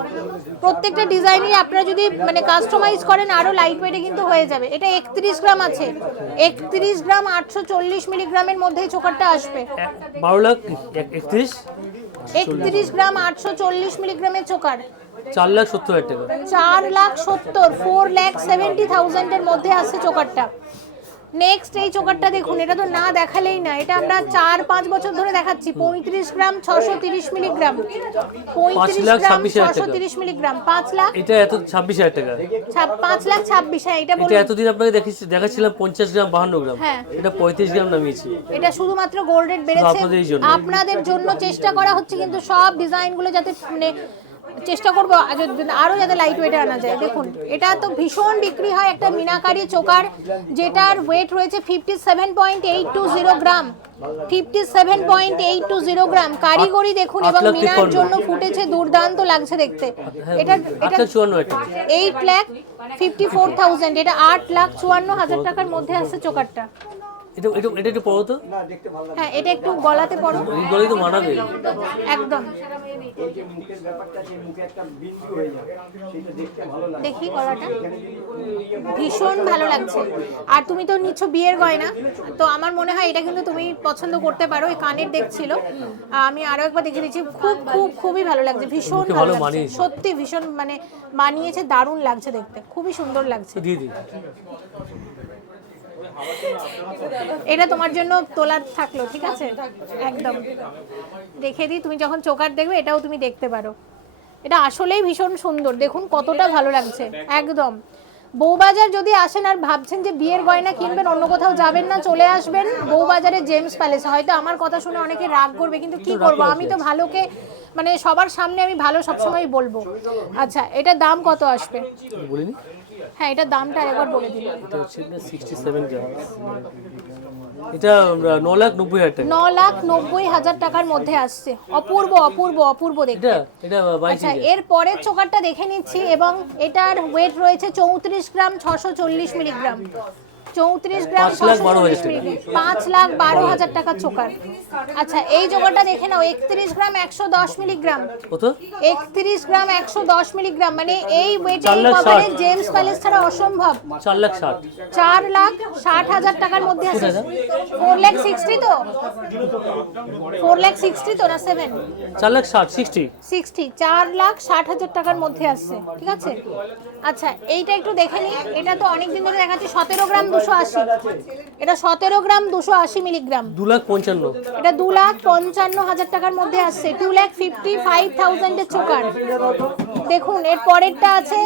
প্রত্যেকটা ডিজাইনই আপনারা যদি মানে কাস্টমাইজ করেন আরো লাইট ওয়েটে কিন্তু হয়ে যাবে। এটা 31 গ্রাম আছে, 31 গ্রাম 840 মিলিগ্রামের মধ্যেই চোকারটা আসবে। 31 গ্রাম 840 মিলিগ্রামের চোকার, 4,70,000 টাকা, 4,70,000, 4,70,000 এর মধ্যে আসছে চোকারটা। নেক্সট এই চোকারটা দেখুন, এটা তো না দেখালেই না, এটা আমরা 4-5 বছর ধরে দেখাচ্ছি। 35 গ্রাম 630 মিলিগ্রাম, 35 গ্রাম 630 মিলিগ্রাম, 5 লাখ, এটা এত 26,000 টাকা। 5,26,000। হ্যাঁ এটা এটা বলুন। এতদিন আপনাকে দেখাচ্ছিলাম 50 গ্রাম 52 গ্রাম, হ্যাঁ। এটা 35 গ্রাম নামিয়েছি। এটা শুধুমাত্র গোল্ড রেট বেড়েছে আপনাদের জন্য। আপনাদের জন্য চেষ্টা করা হচ্ছে, কিন্তু সব ডিজাইনগুলো যাতে মানে চেষ্টা করবো আরো যাতে লাইট ওয়েটে আনা যায়। দেখুন এটা তো ভীষণ বিক্রি হয় একটা মিনাকারি চোকার, যেটার ওয়েট রয়েছে 57.820 গ্রাম, 57.820 গ্রাম। কারিগরি দেখুন এবং মিনার জন্য ফুটেছে, দুর্দান্ত লাগছে দেখতে। এটা 8,54,000, এটা 8,54,000 টাকার মধ্যে আসছে চোকারটা। এটা এটা এটা একটু পড়ো তো, হ্যাঁ এটা একটু গলাতে পড়ো, এই গলায় তো মানাবে একদম। দেখি গলাটা ভীষণ ভালো লাগছে। আর তুমি তো নিচ্ছ বিয়ের গয়না, তো আমার মনে হয় এটা কিন্তু তুমি পছন্দ করতে পারো। এই কানের দেখছিল, আমি আরো একবার দেখে দিচ্ছি, খুবই ভালো লাগছে, ভীষণ ভালো লাগছে, সত্যি ভীষণ মানে মানিয়েছে, দারুণ লাগছে দেখতে, খুবই সুন্দর লাগছে। দিয়ে দিই। এটা তোমার জন্য তোলার থাকলো, ঠিক আছে, একদম রেখে দিই। তুমি যখন চোকার দেখবে এটাও তুমি দেখতে পারো। এটা আসলেই ভীষণ সুন্দর, দেখুন কতটা ভালো লাগছে একদম। বউবাজার যদি আসেন আর ভাবছেন যে বিয়ের গয়না কিনবেন, অন্য কোথাও যাবেন না, চলে আসবেন বউবাজারে জেমস প্যালেসে। হয়তো আমার কথা শুনে অনেকে রাগ করবে, কিন্তু কি করবো, আমি তো ভালোকে মানে সবার সামনে আমি ভালো সবসময় বলবো। আচ্ছা এটার দাম কত আসবে বলিনি? হ্যাঁ এটার দামটা আরেকবার বলে দিন। এটা হচ্ছে 67 গ্রাম, এটা 9,90,000 টাকা। 9,90,000 টাকার মধ্যে আসছে, অপূর্ব অপূর্ব অপূর্ব দেখতে। এটা 22 আচ্ছা এর পরের চোকারটা দেখে নিচ্ছি, এবং এটার ওয়েট রয়েছে 34 গ্রাম 640 মিলিগ্রাম, 34 গ্রাম 640 মিলিগ্রাম, 5,12,000 টাকার চোকার। আচ্ছা এই চোকারটা দেখে নাও, 31 গ্রাম 110 মিলিগ্রাম, কত? 31 গ্রাম 110 মিলিগ্রাম, মানে এই ওয়েটে এই কভারে জেমস প্যালেস ছাড়া অসম্ভব। 4,60,000, 4,60,000 টাকার মধ্যে আছে। 4,60,000 তো, 4,60,000 তো না 7, 4,60,000, 60, 4,60,000 টাকার মধ্যে আসছে, ঠিক আছে। আচ্ছা এইটা একটু দেখে নিই, এটা তো অনেকদিন ধরে দেখাচ্ছি, 17 গ্রাম 280, এটা 17 গ্রাম 280 মিলিগ্রাম, 2,55,000, এটা 2,55,000 টাকার মধ্যে আসছে, 2,55,000 এর চোকার। দেখুন এর পরেরটা আছে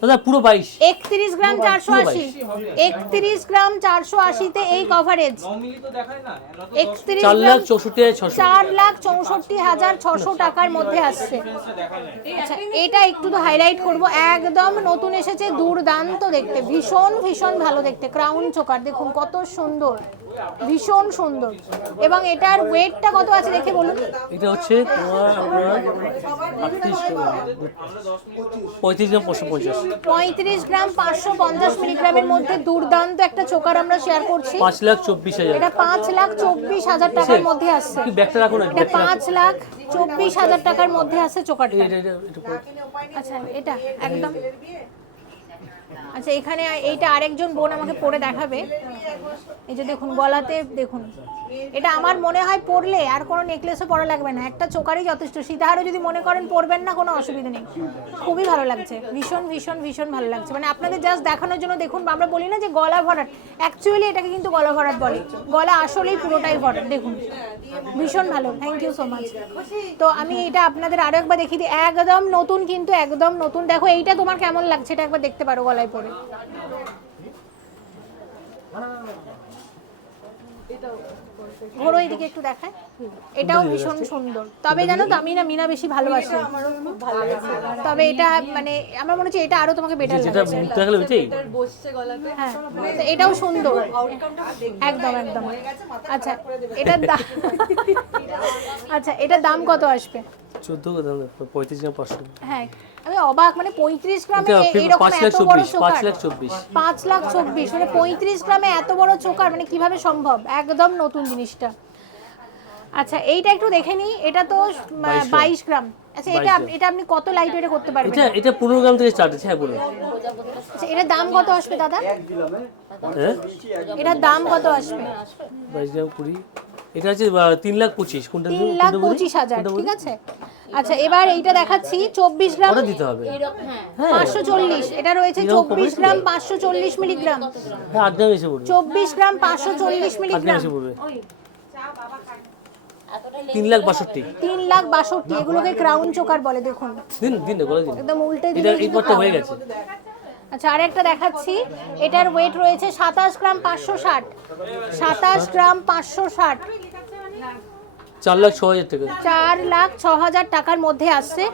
দাদা পুরো 22, 31 গ্রাম 480, 31 গ্রাম 480 তে এই কভারেজ, 31 গ্রাম 4,64,600, 4,64,600 টাকার মধ্যে আসছে। আচ্ছা এটা একটু তো হাইলাইট করব, একদম নতুন এসেছে, দুর্দান্ত দেখতে, ভীষণ ভীষণ ভালো দেখতে, ক্রাউন চোকার দেখুন কত সুন্দর, ভীষণ সুন্দর। এবং এটার ওয়েটটা কত আছে দেখে বলুন। এটা হচ্ছে তোমার 35 গ্রাম 550, 35 গ্রাম 550 মিলিগ্রামের মধ্যে দুর্দান্ত একটা চোকার আমরা শেয়ার করছি। 5,24,000, এটা 5,24,000 টাকার মধ্যে আসছে। কি ব্যাগটা রাখো না, এটা 5,24,000 টাকার মধ্যে আসছে চোকারটা। আচ্ছা এটা একদম, আচ্ছা এখানে এইটা আরেকজন বোন আমাকে পরে দেখাবে। এই যে দেখুন গলাতে দেখুন, এটা আমার মনে হয় পরলে আর কোনো নেকলেসও পরা লাগবে না, একটা চোকারই যথেষ্ট। সীতাহারও যদি মনে করেন পরবেন না, কোনো অসুবিধা নেই, খুবই ভালো লাগছে, ভীষণ ভীষণ ভীষণ ভালো লাগছে। মানে আপনাদের জাস্ট দেখানোর জন্য দেখুন, আমরা বলি না যে গলা ভরাট, অ্যাকচুয়ালি এটাকে কিন্তু গলা ভরাট বলে, গলা আসলেই পুরোটাই ভরাট। দেখুন ভীষণ ভালো, থ্যাংক ইউ সো মাচ। তো আমি এটা আপনাদের আরো একবার দেখিয়ে দিই, একদম নতুন, কিন্তু একদম নতুন। দেখো এইটা তোমার কেমন লাগছে, এটা একবার দেখতে পারো গলায় পরে। ঘোরো এইদিকে একটু দেখায়, এটাও ভীষণ সুন্দর। তবে জানো তো আমি না মিনা বেশি ভালোবাসি, তবে এটা মানে আমার মনে হচ্ছে এটা আরো তোমাকে বেটার লাগছে। হ্যাঁ তো এটাও সুন্দর, একদম একদম। আচ্ছা এটার দাম, আচ্ছা এটার দাম কত আসবে? 14 গ্রাম 35 গ্রাম 500। হ্যাঁ আমি অবাক, মানে 35 গ্রামে এইরকম এত বড় চোকার, 5,24,000, মানে 35 গ্রামে এত বড় চোকার, মানে কিভাবে সম্ভব, একদম নতুন জিনিসটা। আচ্ছা এইটা একটু দেখে নিই, এটা তো 22 গ্রাম। আচ্ছা এটা আপনি কত লাইট ওয়েটে করতে পারবেন? এটা 15 গ্রাম থেকে স্টার্ট আছে। হ্যাঁ বলুন। আচ্ছা এটার দাম কত আসবে দাদা? হ্যাঁ এটার দাম কত আসবে? 22 গ্রাম 20, এটা আছে 3,25,000, কোনটা? 3,25,000, ঠিক আছে। আচ্ছা এবার এইটা দেখাচ্ছি 24 গ্রাম ওটা দিতে হবে। হ্যাঁ 540, এটা রয়েছে এরকম 24 গ্রাম 540 মিলিগ্রাম, হ্যাঁ 8 গ্রাম এসে পড়বে, 24 গ্রাম 540 8 গ্রাম মিলিগ্রাম, এসে পড়বে 3,62,000। 3,62,000। এগুলোকে ক্রাউন চোকার বলে, দেখুন দিন দিন বলে দিন, একদম উল্টে এটা দিলে এই কিন্তু পার্টটা crown। হয়ে গেছে। আচ্ছা আরেকটা দেখাচ্ছি, এটার ওয়েট রয়েছে 27 গ্রাম 560, 27 গ্রাম 560, 4,06,000 টাকা। 4,06,000 টাকার মধ্যে আসছে।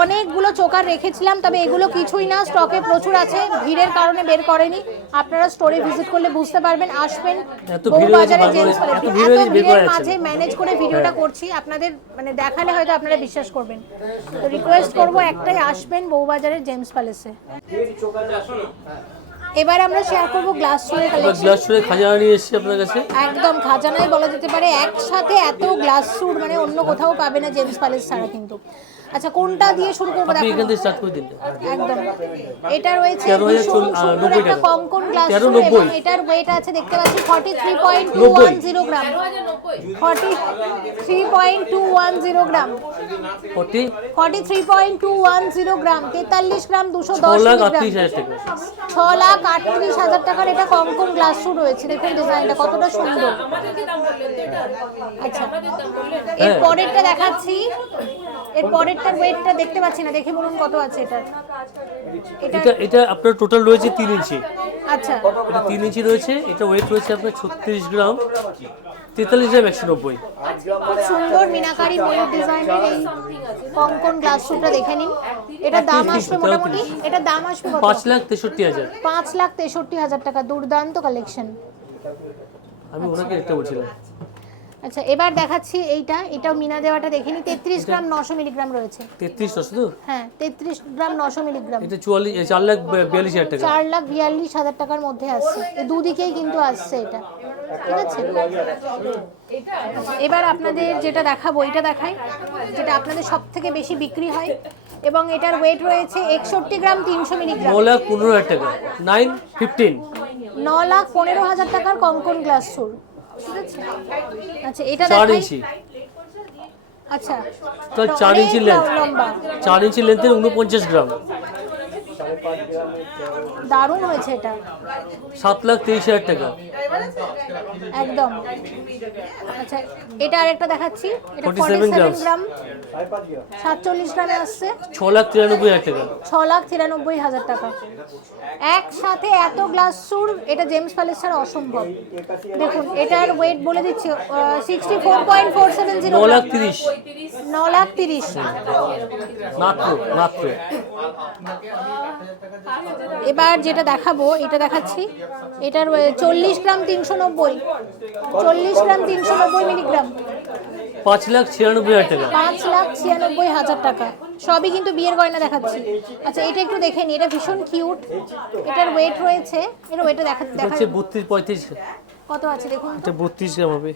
অনেকগুলো চোকার রেখেছিলাম, তবে এগুলো কিছুই না, স্টকে প্রচুর আছে, ভিড়ের কারণে বের করেনি। আপনারা স্টোরে ভিজিট করলে বুঝতে পারবেন, আসবেন। এত ভিড় হয়েছে, বউবাজারে বার জেন্টস করে- এত এত ভিড় হয়েছে, বের করা ভিড়ের যাচ্ছে মাঝে না। ম্যানেজ করে ভিডিওটা করছি, আপনাদের মানে দেখালে হয়তো আপনারা বিশ্বাস করবেন। তো রিকোয়েস্ট করব একটাই, আসবেন বউবাজারের জেমস প্যালেসে। এবার আমরা শেয়ার করব গ্লাস চুলের এবার কালেকশন। গ্লাস চুলে খাজানা নিয়ে এসেছি আপনার কাছে। একদম খাজানাই বলা যেতে পারে, একসাথে এত গ্লাস স্যুট মানে অন্য কোথাও পাবে না জেমস প্যালেস ছাড়া কিন্তু। আচ্ছা কোনটা দিয়ে শুরু করবো আপনি দেখো? এখান থেকে স্টার্ট করে দিন। একদম এটা রয়েছে 13,090 ভীষণ সুন্দর একটা টাকা। কঙ্কন গ্লাস 13,90 এবং এটার ওয়েট আছে দেখতে পাচ্ছি 43.210 গ্রাম, 43.210 গ্রাম, 43.210 গ্রাম, 43 গ্রাম 210 মিলিগ্রাম, 6,38,000 টাকা। 6,38,000 টাকার এটা কঙ্কন গ্লাস স্যুট রয়েছে। দেখুন ডিজাইনটা কতটা সুন্দর। আচ্ছা এর পরেরটা দেখাচ্ছি, এর পরেরটার ওয়েটটা দেখতে পাচ্ছি না, দেখে বলুন কত আছে এটার। এটা আপনার টোটাল রয়েছে 3 ইঞ্চি, আচ্ছা এটা 3 ইঞ্চি রয়েছে। এটা ওয়েট রয়েছে আপনার 36 গ্রাম, 43 গ্রাম 190। খুব সুন্দর মিনাকারি ময়ূর ডিজাইনের এই কঙ্কন গ্লাস স্যুটটা দেখে নিন। এটার দাম আসবে মোটামুটি, এটার দাম আসবে কত? 5,63,000। 5,63,000 টাকা। দুর্দান্ত কালেকশন। আমি ওনাকে এটা বলছিলাম। আচ্ছা এবার দেখাচ্ছি এইটা, এটাও মিনা দেওয়াটা দেখে নিন। 33 গ্রাম 900 মিলিগ্রাম রয়েছে। 33 শুধু, হ্যাঁ 33 গ্রাম 900 মিলিগ্রাম, এটা 4,42,000 টাকা। 4,42,000 টাকার মধ্যে আসছে। এই দুদিকেই কিন্তু আসছে এটা, ঠিক আছে। আচ্ছা, এবার আপনাদের যেটা দেখাবো, এটা দেখাই যেটা আপনাদের সব থেকে বেশি বিক্রি হয়, এবং এটার ওয়েট রয়েছে 61 গ্রাম 300 মিলিগ্রাম, 9,15,000 টাকা, 915। 9,15,000 টাকার কঙ্কন গ্লাস স্যুট, ঠিক আছে। আচ্ছা এটা 4 দেখাই। ইঞ্চি, আচ্ছা তো 4 ইঞ্চি লেন্থ, লম্বা, 4 ইঞ্চি লেন্থের 49 গ্রাম, দারুণ হয়েছে এটা, 7,23,000 টাকা। একদম। আচ্ছা এটা আরেকটা দেখাচ্ছি, এটা 47 47 গ্রাম 47 গ্রামে আসছে, 6,93,000 টাকা। 6,93,000 টাকা। একসাথে এত গ্লাস স্যুট এটা জেমস প্যালেস ছাড়া অসম্ভব। দেখুন এটার ওয়েট বলে দিচ্ছি 64.470 গ্রাম, 9,30,000 9,30,000 মাত্র মাত্র। এবার যেটা দেখাবো এটা দেখাচ্ছি, এটার 40 গ্রাম 390, 40 গ্রাম 390 মিলিগ্রাম, 5,96,000 টাকা। 5,96,000 টাকা। সবই কিন্তু বিয়ের গয়না দেখাচ্ছি। আচ্ছা এটা একটু দেখে নি, এটা ভীষণ কিউট। এটার ওয়েট রয়েছে, এর ওয়েটটা দেখা হচ্ছে 32-35, কত আছে দেখুন। এটা 32 গ্রাম হবে,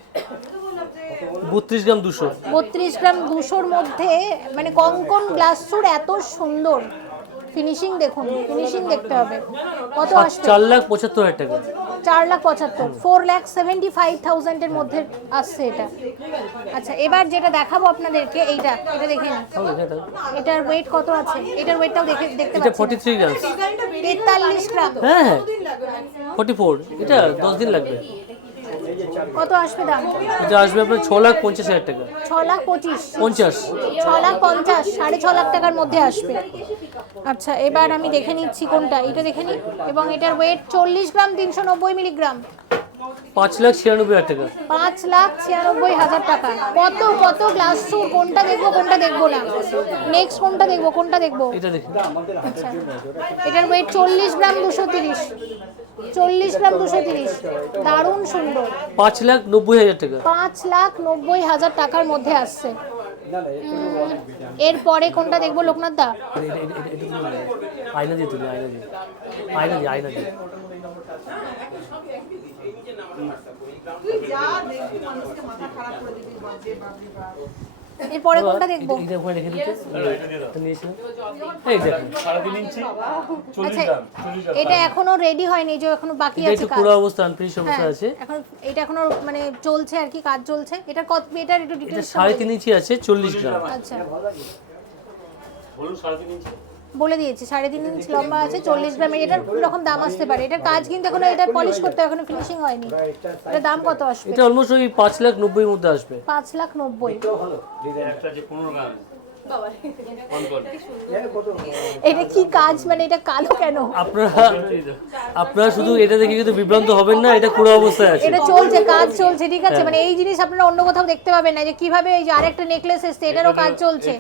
32 গ্রাম 200। 32 গ্রাম 200-র মধ্যে মানে কঙ্কন গ্লাস স্যুট এত সুন্দর ফিনিশিং, দেখুন ফিনিশিং দেখতে হবে। কত আসবে? 4,75,000 টাকা। 4,75,000, 4,75,000 এর মধ্যে আসছে এটা। আচ্ছা এবার যেটা দেখাবো আপনাদেরকে, এইটা এটা দেখে নিন, এটার ওয়েট কত আছে, এটার ওয়েটটাও দেখতে এটা পাচ্ছেন। 43 গ্রাম। 43 গ্রাম, হ্যাঁ 44, এটা 10 দিন লাগবে। কত আসবে দাম? এটা আসবে আপনার 6,50,000 টাকা। 6,25,000, 50। 6,50,000, 6.5 লাখ টাকার মধ্যে আসবে। আচ্ছা এবার আমি দেখে নিচ্ছি কোনটা, এটা দেখে নিই। এবং এটার ওয়েট 40 গ্রাম 390 মিলিগ্রাম, 5,96,000 টাকা। 5,96,000 টাকা। কত কত গ্লাস স্যুট, কোনটা দেখবো কোনটা দেখবো না, নেক্সট কোনটা দেখবো কোনটা দেখবো। এটা দেখুন, আচ্ছা এটার ওয়েট 40 গ্রাম 230, 40 গ্রাম 230, দারুণ সুন্দর। 5,90,000 টাকা। 5,90,000 টাকার মধ্যে আসছে। এরপরে কোনটা দেখবো লোকনাথ দা? আয়না দিয়ে তুলি, আয়না দিয়ে, আয়না দিয়ে, আয়না দিয়ে। এরপরে কোনটা দেখবো? এটা ওখানে রেখে দিতে এটা নিয়েছিলাম এই দেখুন 3.5 ইঞ্চি 40 আচ্ছা গ্রাম 40 গ্রাম এটা এখনো রেডি হয়নি, যে এখনো বাকি এটা আছে একটু কাজ। পুরো অবস্থা আনফিনিশ অবস্থা হ্যাঁ, আছে। এখন এটা এখনো মানে চলছে আর কি, কাজ চলছে। এটা কত, এটার একটু এটা ডিটেইলস 3.5 ইঞ্চি আছে 40 গ্রাম। আচ্ছা বলুন 3.5 ইঞ্চি বলে দিয়েছি, 3.5 ইঞ্চ লম্বা আছে, 40 গ্রামের। এটার কি রকম দাম আসতে পারে? এটার কাজ কিন্তু এখনো, এটা পলিশ করতে হবে, এখনো ফিনিশিং হয়নি। এটার দাম কত আসবে? এটা অলমোস্ট ওই 5,90,000 এর মধ্যে আসবে। 5,90,000। একটা যে 15 গ্রাম এটা কি কাজ, মানে এটা কালো কেন? আপনারা শুধু এটা দেখে কিন্তু বিভ্রান্ত হবেন না, এটা পুরো অবস্থায় আছে। এটা চলছে, কাজ চলছে, ঠিক আছে। মানে এই জিনিস আপনারা অন্য কোথাও দেখতে পাবেন না, যে কিভাবে এই যে আরেকটা নেকলেস এসছে, এটারও কাজ চলছে,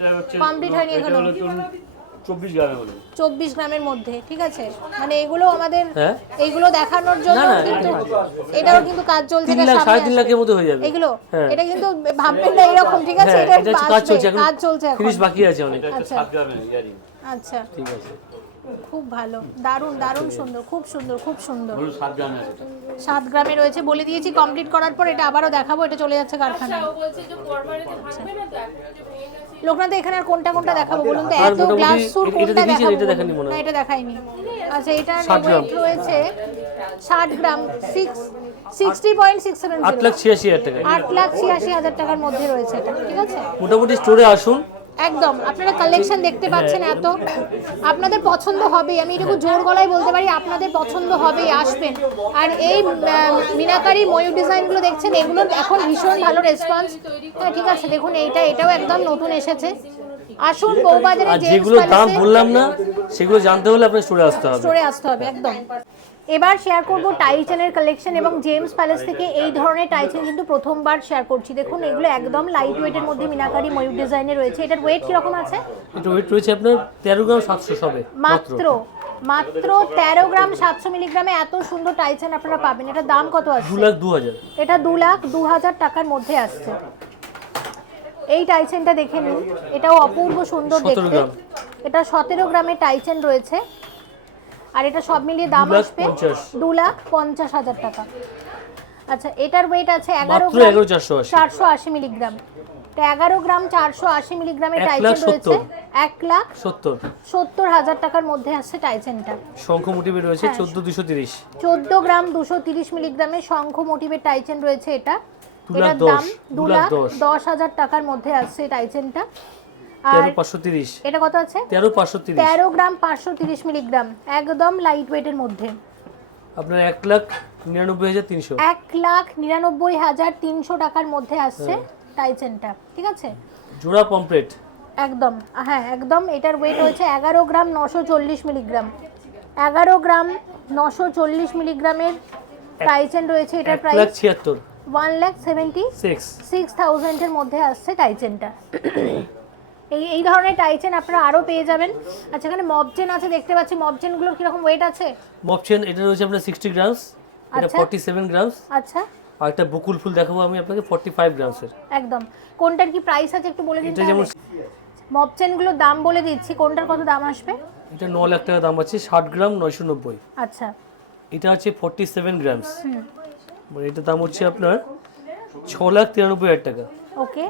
কমপ্লিট হয়নি এখনো। 24 গ্রামের মধ্যে 24 গ্রামের মধ্যে, ঠিক আছে। মানে এগুলো আমাদের হ্যাঁ। এইগুলো দেখানোর জন্য না, না, কিন্তু এটাও কিন্তু কাজ চলছে। 3 লাখ 3.5 লাখের মধ্যে হয়ে যাবে এগুলো হ্যাঁ। এটা কিন্তু ভাববেন না এরকম, ঠিক আছে। হ্যাঁ, এটা এটা কাজ চলছে এখন, কাজ চলছে এখন। ফিনিশ বাকি আছে অনেক। আচ্ছা 7 গ্রামের ইয়ারিং আচ্ছা, ঠিক আছে খুব ভালো, দারুণ দারুণ সুন্দর, খুব সুন্দর, খুব সুন্দর। বলুন 7 গ্রামের আছে 7 গ্রামে রয়েছে বলে দিয়েছি। কমপ্লিট করার পর এটা আবারও দেখাবো, এটা চলে যাচ্ছে কারখানায়। লোকনাথ এখানে আর কোনটা কোনটা দেখাবো বলুন তো? আর এত মোটামুটি গ্লাস সুর এটা কোনটা দেখিয়েছেন, দেখাবো? এটা দেখাননি মনে হয়। না, এটা দেখাইনি। আচ্ছা এটার 60 গ্রাম। ওয়েট রয়েছে 60 গ্রাম, 60.670, 8,86,000 টাকা। 8,86,000 টাকার মধ্যে রয়েছে এটা, ঠিক আছে। মোটামুটি স্টোরে আসুন, একদম আপনারা কালেকশন দেখতে পাচ্ছেন, এত আপনাদের পছন্দ হবেই, আমি এটুকু জোর গলায় বলতে পারি, আপনাদের পছন্দ হবেই, আসবেন। আর এই মিনাকারি ময়ূর ডিজাইনগুলো দেখছেন, এগুলোর এখন ভীষণ ভালো রেসপন্স। হ্যাঁ ঠিক আছে, দেখুন এটাও একদম নতুন এসেছে। আসুন বউবাজারে আর জেমস যেগুলো দাম প্যালেসে বললাম না সেগুলো জানতে হলে আপনার স্টোরে আসতে হবে। স্টোরে আসতে হবে একদম। এবার শেয়ার করব টাইচেনের কালেকশন, এবং জেমস প্যালেস থেকে এই ধরনের টাইচেন কিন্তু প্রথমবার শেয়ার করছি। দেখুন এগুলো একদম লাইট ওয়েটের মধ্যে মিনাকারি ময়ূর ডিজাইনে রয়েছে। এটার ওয়েট কিরকম আছে? এটা ওয়েট রয়েছে আপনার 13 গ্রাম 700 সবে মাত্র 13 গ্রাম 700 মিলিগ্রামে এত সুন্দর টাইচেন আপনারা পাবেন। এটার দাম কত আছে? 2,02,000। এটা 2,02,000 টাকার মধ্যে আসছে। এই টাইচেনটা দেখে নিন, এটাও অপূর্ব সুন্দর 17 দেখতে। গ্রাম। এটা 17 গ্রামের টাইচেন রয়েছে, আর এটা সব মিলিয়ে দাম আসবে 2,50,000 টাকা। আচ্ছা এটার ওয়েট আছে 11 মাত্র গ্রাম 11,480 480 মিলিগ্রাম। এটা 11 গ্রাম 480 মিলিগ্রামের টাইচেন রয়েছে 1,70,000 টাকার মধ্যে আসছে টাইচেনটা। শঙ্খ মোটিভে রয়েছে হ্যাঁ। 14,230। 14 গ্রাম 230 মিলিগ্রামের শঙ্খ মোটিভের টাইচেন রয়েছে এটা। এটার 2,10,000 দাম 2,10,000 টাকার মধ্যে আসছে টাইচেনটা। আর 13,530। এটা কত আছে? 13,530। 13 গ্রাম 530 মিলিগ্রাম, একদম লাইট ওয়েটের মধ্যে। আপনার 1,99,300। 1,99,300 টাকার মধ্যে আসছে টাইচেনটা, ঠিক আছে। জোড়া পমপ্লেট একদম, হ্যাঁ একদম। এটার ওয়েট হয়েছে 11 গ্রাম 940 মিলিগ্রাম। 11 গ্রাম 940 মিলিগ্রামের টাইচেন রয়েছে। এটার প্রাইস 1,76,000। 1,76,000 এর মধ্যে আসছে টাইচেনটা। এই ধরনের টাইচেন আপনারা আরও পেয়ে যাবেন। আচ্ছা এখানে মবচেন আছে দেখতে পাচ্ছি, মবচেনগুলোর কিরকম ওয়েট আছে? মপচেন এটা রয়েছে আপনার 60 গ্রামস, এটা আচ্ছা। 47 গ্রামস। আচ্ছা আর একটা বকুল ফুল দেখাবো আমি আপনাকে 45 গ্রামসের। একদম। কোনটার কি প্রাইস আছে একটু বলে দিন এটা যেমন মবচেনগুলোর দাম বলে দিচ্ছি, কোনটার কত দাম আসবে? এটা 9 লাখ টাকা দাম আছে, 60 গ্রাম 990। আচ্ছা এটা আছে 47 গ্রামস, মানে এটা দাম হচ্ছে আপনার 6,93,000 টাকা। ওকে।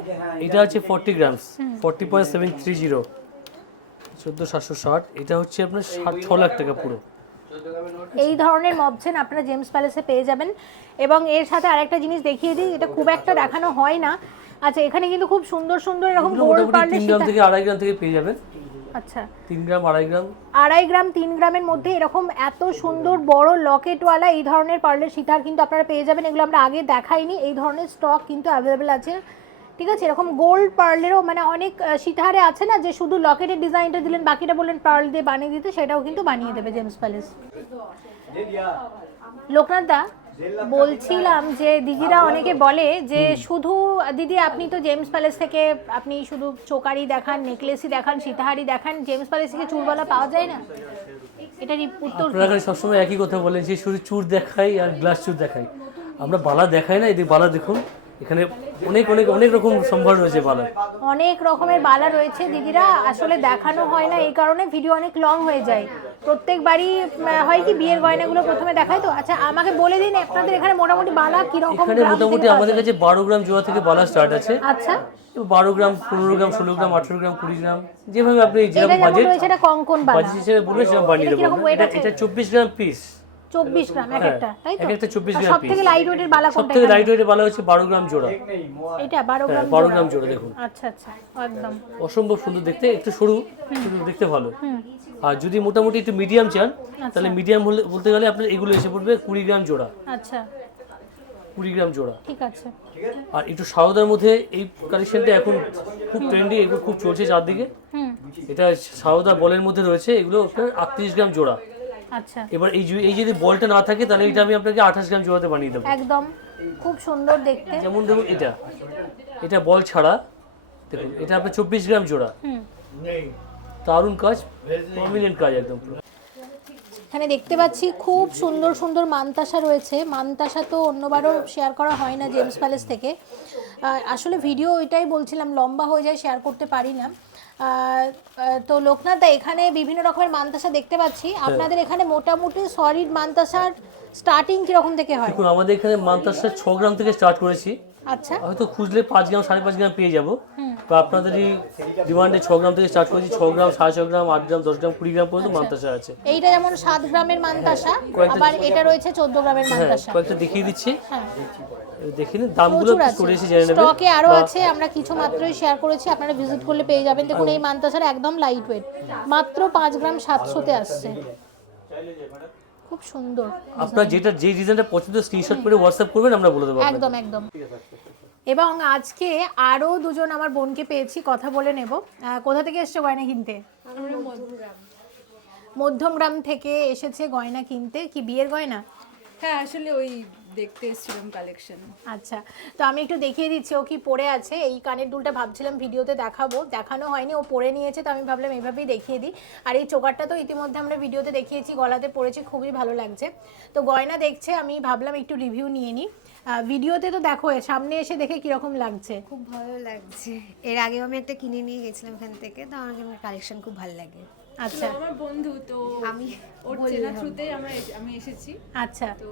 এটা আছে 40 গ্রামস, 40.730, 14,760। এটা হচ্ছে আপনার 6 লাখ টাকা পুরো। এই ধরনের মবচেন আপনারা জেমস প্যালেসে পেয়ে যাবেন। এবং এর সাথে আরেকটা জিনিস দেখিয়ে দিই, এটা খুব একটা দেখানো হয় না। আচ্ছা এখানে কিন্তু খুব সুন্দর সুন্দর এরকম গোল্ড মোটামুটি পার্লের 3 গ্রাম থেকে 2.5 গ্রাম থেকে পেয়ে যাবেন। আচ্ছা 3 গ্রাম 2.5 গ্রাম 2.5 গ্রাম 3 গ্রামের মধ্যে এরকম এত সুন্দর বড় লকেটওয়ালা এই ধরনের পার্লের সীতার কিন্তু আপনারা পেয়ে যাবেন। এগুলো আমরা আগে দেখাইনি, এই ধরনের স্টক কিন্তু অ্যাভেলেবেল আছে, ঠিক আছে। এরকম গোল্ড পার্লেরও মানে অনেক সীতাহারে আছে না, যে শুধু লকেটের ডিজাইনটা দিলেন বাকিটা বললেন পার্ল দিয়ে বানিয়ে দিতে, সেটাও কিন্তু বানিয়ে দেবে জেমস প্যালেস। লোকনাথ দা বলছিলাম যে দিদিরা অনেকে বলে যে শুধু দিদি আপনি তো জেমস প্যালেস থেকে আপনি শুধু চোকারি দেখান, নেকলেসই দেখান, সীতাহারি দেখান, জেমস প্যালেস থেকে চুরবালা পাওয়া যায় না, এটার উত্তর আপনারা এখানে সবসময় একই কথা বলেন যে শুধু চুর দেখাই আর গ্লাস চুর দেখাই। আমরা বালা দেখাই না, এদিকে বালা দেখুন, এখানে অনেক অনেক অনেক রকম সম্ভার রয়েছে বালার। অনেক রকমের বালা রয়েছে দিদিরা, আসলে দেখানো হয় না এই কারণে ভিডিও অনেক লং হয়ে যায়। প্রত্যেকবারই হয় কি বিয়ের গয়নাগুলো প্রথমে দেখায় তো। আচ্ছা আমাকে বলে দিন আপনাদের এখানে মোটামুটি বালা কিরকম এখানে গ্রাম মোটামুটি থেকে পাওয়া আমাদের যায়? কাছে 12 গ্রাম জোড়া থেকে বালা স্টার্ট আছে। আচ্ছা 12 গ্রাম, 15 গ্রাম, 16 গ্রাম, 18 গ্রাম, 20 গ্রাম, যেভাবে আপনি এটা যেরকম যেমন বাজেট রয়েছে এটা কঙ্কন বালা বাজেট হিসেবে বলবেন সেরকম বানিয়ে এটা দেবো কিরকম আমরা। weight এটা আছে? এটা 24 গ্রাম পিস, 24 গ্রাম এক একটা, তাই তো? এক একটা 24 আর গ্রাম সব থেকে piece। লাইট ওয়েটের বালা সব কোনটা? থেকে লাইট ওয়েটের বালা হচ্ছে 12 গ্রাম জোড়া। এটা 12 গ্রাম 12 গ্রাম জোড়া দেখুন, আচ্ছা আচ্ছা একদম অসম্ভব সুন্দর দেখতে, একটু সরু কিন্তু দেখতে ভালো। আর যদি মোটামুটি একটু মিডিয়াম চান তাহলে মিডিয়াম বলতে গেলে আপনার এগুলো এসে পড়বে 20 গ্রাম জোড়া, আচ্ছা 20 গ্রাম জোড়া। ঠিক আছে। আর একটু সারদার মধ্যে এই কালেকশনটা এখন খুব ট্রেন্ডি, এগুলো খুব চলছে চারদিকে। এটা সারদা বলের মধ্যে রয়েছে, এগুলো আপনার 38 গ্রাম জোড়া। আচ্ছা এবার এই যদি বলটা না থাকে তাহলে এটা আমি আপনাকে 28 গ্রাম জোড়াতে বানিয়ে দেবো। একদম খুব সুন্দর দেখতে। যেমন দেখুন এটা বল ছাড়া, দেখুন এটা আপনার 24 গ্রাম জোড়া, দারুণ কাজ, প্রমিনেন্ট কাজ একদম। এখানে দেখতে পাচ্ছি খুব সুন্দর সুন্দর মানতাসা রয়েছে। মানতাসা তো অন্যবারও শেয়ার করা হয় না জেমস প্যালেস থেকে। আসলে ভিডিও ওইটাই বলছিলাম, লম্বা হয়ে যায়, শেয়ার করতে পারি না। তো লোকনাথ দা এখানে বিভিন্ন রকমের মানতাসা দেখতে পাচ্ছি। আপনাদের এখানে মোটামুটি সলিড মানতাসার স্টার্টিং কিরকম থেকে হয়? দেখুন আমাদের এখানে মানতাসা 6 গ্রাম থেকে স্টার্ট করেছি, আচ্ছা হয়তো খুঁজলে 5 গ্রাম 5.5 গ্রাম পেয়ে যাবো। বা আপনাদের এই ডিমান্ডে 6 গ্রাম থেকে স্টার্ট করেছি, 6 গ্রাম, 6.5 গ্রাম, 8 গ্রাম, 10 গ্রাম, 20 গ্রাম পর্যন্ত মানতাসা আছে। এইটা যেমন 7 গ্রামের মানতাসা, আবার এটা রয়েছে 14 গ্রামের হ্যাঁ মানতাসা। কয়েকটা দেখিয়ে দিচ্ছি, হ্যাঁ দেখে নিন, দামগুলো প্রচুর আছে, করে এসে জেনে নেবেন। স্টকে আরো আছে, আমরা কিছু মাত্রই শেয়ার করেছি, আপনারা ভিজিট করলে পেয়ে যাবেন। দেখুন এই মানতাসার একদম লাইট ওয়েট, মাত্র 5 গ্রাম 700-তে আসছে, খুব সুন্দর। আপনার যে ডিজাইনটা পছন্দ স্ক্রিনশট করে হোয়াটসঅ্যাপ করবেন, আমরা বলে দেবো আপনাকে। একদম একদম। এবং আজকে আরো দুজন আমার বোনকে পেয়েছি, কথা বলে নেব। কোথা থেকে এসছে গয়না কিনতে? মধ্যমগ্রাম থেকে এসেছে গয়না কিনতে। কি বিয়ের গয়না? হ্যাঁ আসলে ওই দেখতে এসেছিলাম কালেকশন। আচ্ছা তো আমি একটু দেখিয়ে দিচ্ছি ও কি পরে আছে। এই কানের দুলটা ভাবছিলাম ভিডিওতে দেখাবো, দেখানো হয়নি, ও পরে নিয়েছে, তো আমি ভাবলাম এইভাবেই দেখিয়ে দিই। আর এই চোকারটা তো ইতিমধ্যে আমরা ভিডিওতে দেখিয়েছি, গলাতে পরেছি, খুবই ভালো লাগছে। তো গয়না দেখছে, আমি ভাবলাম একটু রিভিউ নিয়ে নিই। ভিডিওতে তো দেখো, সামনে এসে দেখে কিরকম লাগছে? খুব ভালো লাগছে। এর আগেও আমি একটা কিনে নিয়ে গেছিলাম এখান থেকে, তো আমার কালেকশন খুব ভালো লাগে। আচ্ছা আমার বন্ধু তো আমি ওর চেনা থ্রুতেই আমি এসেছি। আচ্ছা তো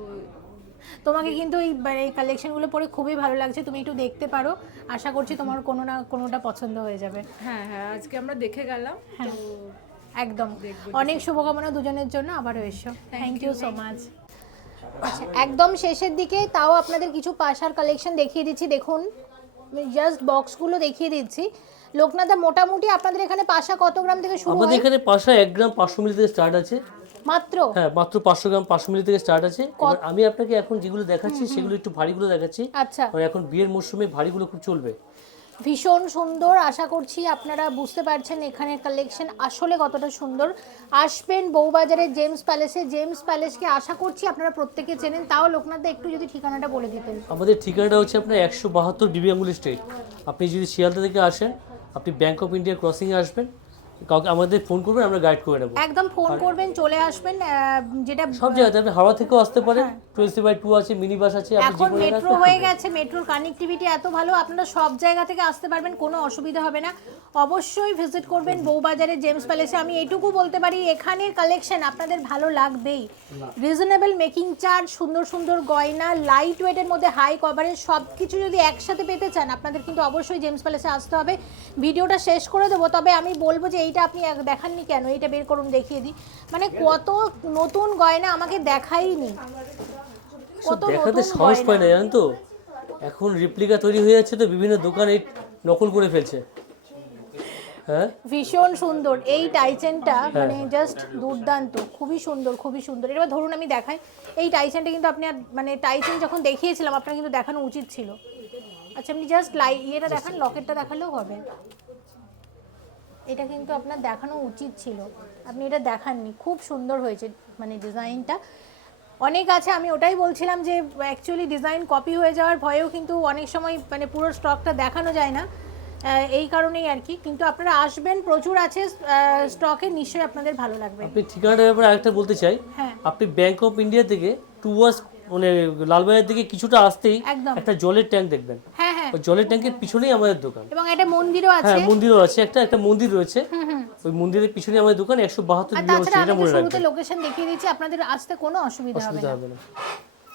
তোমাকে কিন্তু এই কালেকশনগুলো পরে খুবই ভালো লাগছে, তুমি একটু দেখতে পারো, আশা করছি তোমার কোনো না কোনোটা পছন্দ হয়ে যাবে। হ্যাঁ হ্যাঁ আজকে আমরা দেখে গেলাম তো একদম, অনেক শুভকামনা দুজনের জন্য, আবারও এসো। Thank you so much. আচ্ছা একদম শেষের দিকে তাও আপনাদের কিছু পাশার কালেকশন দেখিয়ে দিচ্ছি। দেখুন জাস্ট বক্সগুলো দেখিয়ে দিচ্ছি। লোকনাথদা মোটামুটি আপনাদের এখানে পাশা কত গ্রাম থেকে শুরু আমাদের হয়? এখানে পাশা 1 গ্রাম 500 মিলি থেকে স্টার্ট আছে। মাত্র? হ্যাঁ মাত্র 500 গ্রাম 500 মিলি থেকে স্টার্ট আছে। এবার আমি আপনাকে এখন যেগুলো দেখাচ্ছি সেগুলো একটু ভারীগুলো দেখাচ্ছি, আচ্ছা কারণ এখন বিয়ের মরশুমে ভারীগুলো খুব চলবে। ভীষণ সুন্দর, আশা করছি আপনারা বুঝতে পারছেন এখানের কালেকশন আসলে কতটা সুন্দর। আসবেন বউবাজারের জেমস প্যালেসে। জেমস প্যালেসকে আশা করছি আপনারা প্রত্যেকে চেনেন, তাও লোকনাথদা একটু যদি ঠিকানাটা বলে দিতেন। আমাদের ঠিকানাটা হচ্ছে আপনার 172 বিবি আঙ্গুলি স্ট্রিট। আপনি যদি শিয়ালদা থেকে আসেন, আপনি ব্যাংক অফ ইন্ডিয়া ক্রসিংয়ে আসবেন, কাউকে আমাদের ফোন করবেন, আমরা গাইড করে নেবো। একদম ফোন করবেন, চলে আসবেন। যেটা সব জায়গাতে আপনি হাওড়া থেকেও আসতে পারেন, 20/2 আছে, মিনি বাস আছে, আপনি এখন যে কোনো মেট্রো হয়ে গেছে, মেট্রোর কানেক্টিভিটি এত ভালো, আপনারা সব জায়গা থেকে আসতে পারবেন, কোনো অসুবিধা হবে না। অবশ্যই ভিজিট করবেন বউবাজারের জেমস প্যালেসে। আমি এইটুকু বলতে পারি, এখানের কালেকশন আপনাদের ভালো লাগবেই। রিজনেবল মেকিং চার্জ, সুন্দর সুন্দর গয়না, লাইট ওয়েটের মধ্যে হাই কভারেজ, সব কিছু যদি একসাথে পেতে চান আপনাদের কিন্তু অবশ্যই জেমস প্যালেসে আসতে হবে। ভিডিওটা শেষ করে দেবো, তবে আমি বলবো যে এইটা আপনি দেখাননি কেন, এইটা বের করুন দেখিয়ে দিই। মানে কত নতুন গয়না আমাকে দেখাইনি, কত দেখাতে নতুন সাহস পায় না গয়না। জানেন তো, এখন রেপ্লিকা তৈরি হয়ে যাচ্ছে তো বিভিন্ন দোকানে নকল করে ফেলছে। হ্যাঁ ভীষণ সুন্দর এই টাইচেনটা, মানে জাস্ট দুর্দান্ত, খুবই সুন্দর খুবই সুন্দর। এবার ধরুন আমি দেখাই, এই টাইচেনটা কিন্তু আপনি মানে টাইচেন যখন দেখিয়েছিলাম আপনার কিন্তু দেখানো উচিত ছিল। আচ্ছা আপনি জাস্ট ইয়েটা দেখান, লকেটটা দেখালেও হবে। এটা কিন্তু আপনার দেখানো উচিত ছিল, আপনি এটা দেখাননি, খুব সুন্দর হয়েছে মানে ডিজাইনটা। অনেক আছে, আমি ওটাই বলছিলাম যে অ্যাকচুয়ালি ডিজাইন কপি হয়ে যাওয়ার ভয়েও কিন্তু অনেক সময় মানে পুরো স্টকটা দেখানো যায় না, এই কারণেই আর কি। কিন্তু আপনারা আসবেন, প্রচুর আছে স্টকে, নিশ্চয়ই আপনাদের ভালো লাগবে। আপনি ঠিকানাটার ব্যাপারে আরেকটা বলতে চাই, হ্যাঁ আপনি ব্যাংক অফ ইন্ডিয়া থেকে টুয়ার্স মানে লালবাজার দিকে কিছুটা আসতেই একদম। একটা জলের ট্যাঙ্ক দেখবেন, হ্যাঁ হ্যাঁ, ওই জলের ট্যাঙ্কের পিছনেই আমাদের দোকান। এবং একটা মন্দিরও আছে। হ্যাঁ মন্দিরও আছে, একটা মন্দির রয়েছে, ওই মন্দিরের পিছনে আমাদের দোকান 172 আর বিয়ে হচ্ছে, তাছাড়া এটা আমি তো মনে শুরুতে রাখবেন, লোকেশন দেখিয়ে দিচ্ছি, আপনাদের আসতে কোনো অসুবিধা হবে অসুবিধা না। হবে না।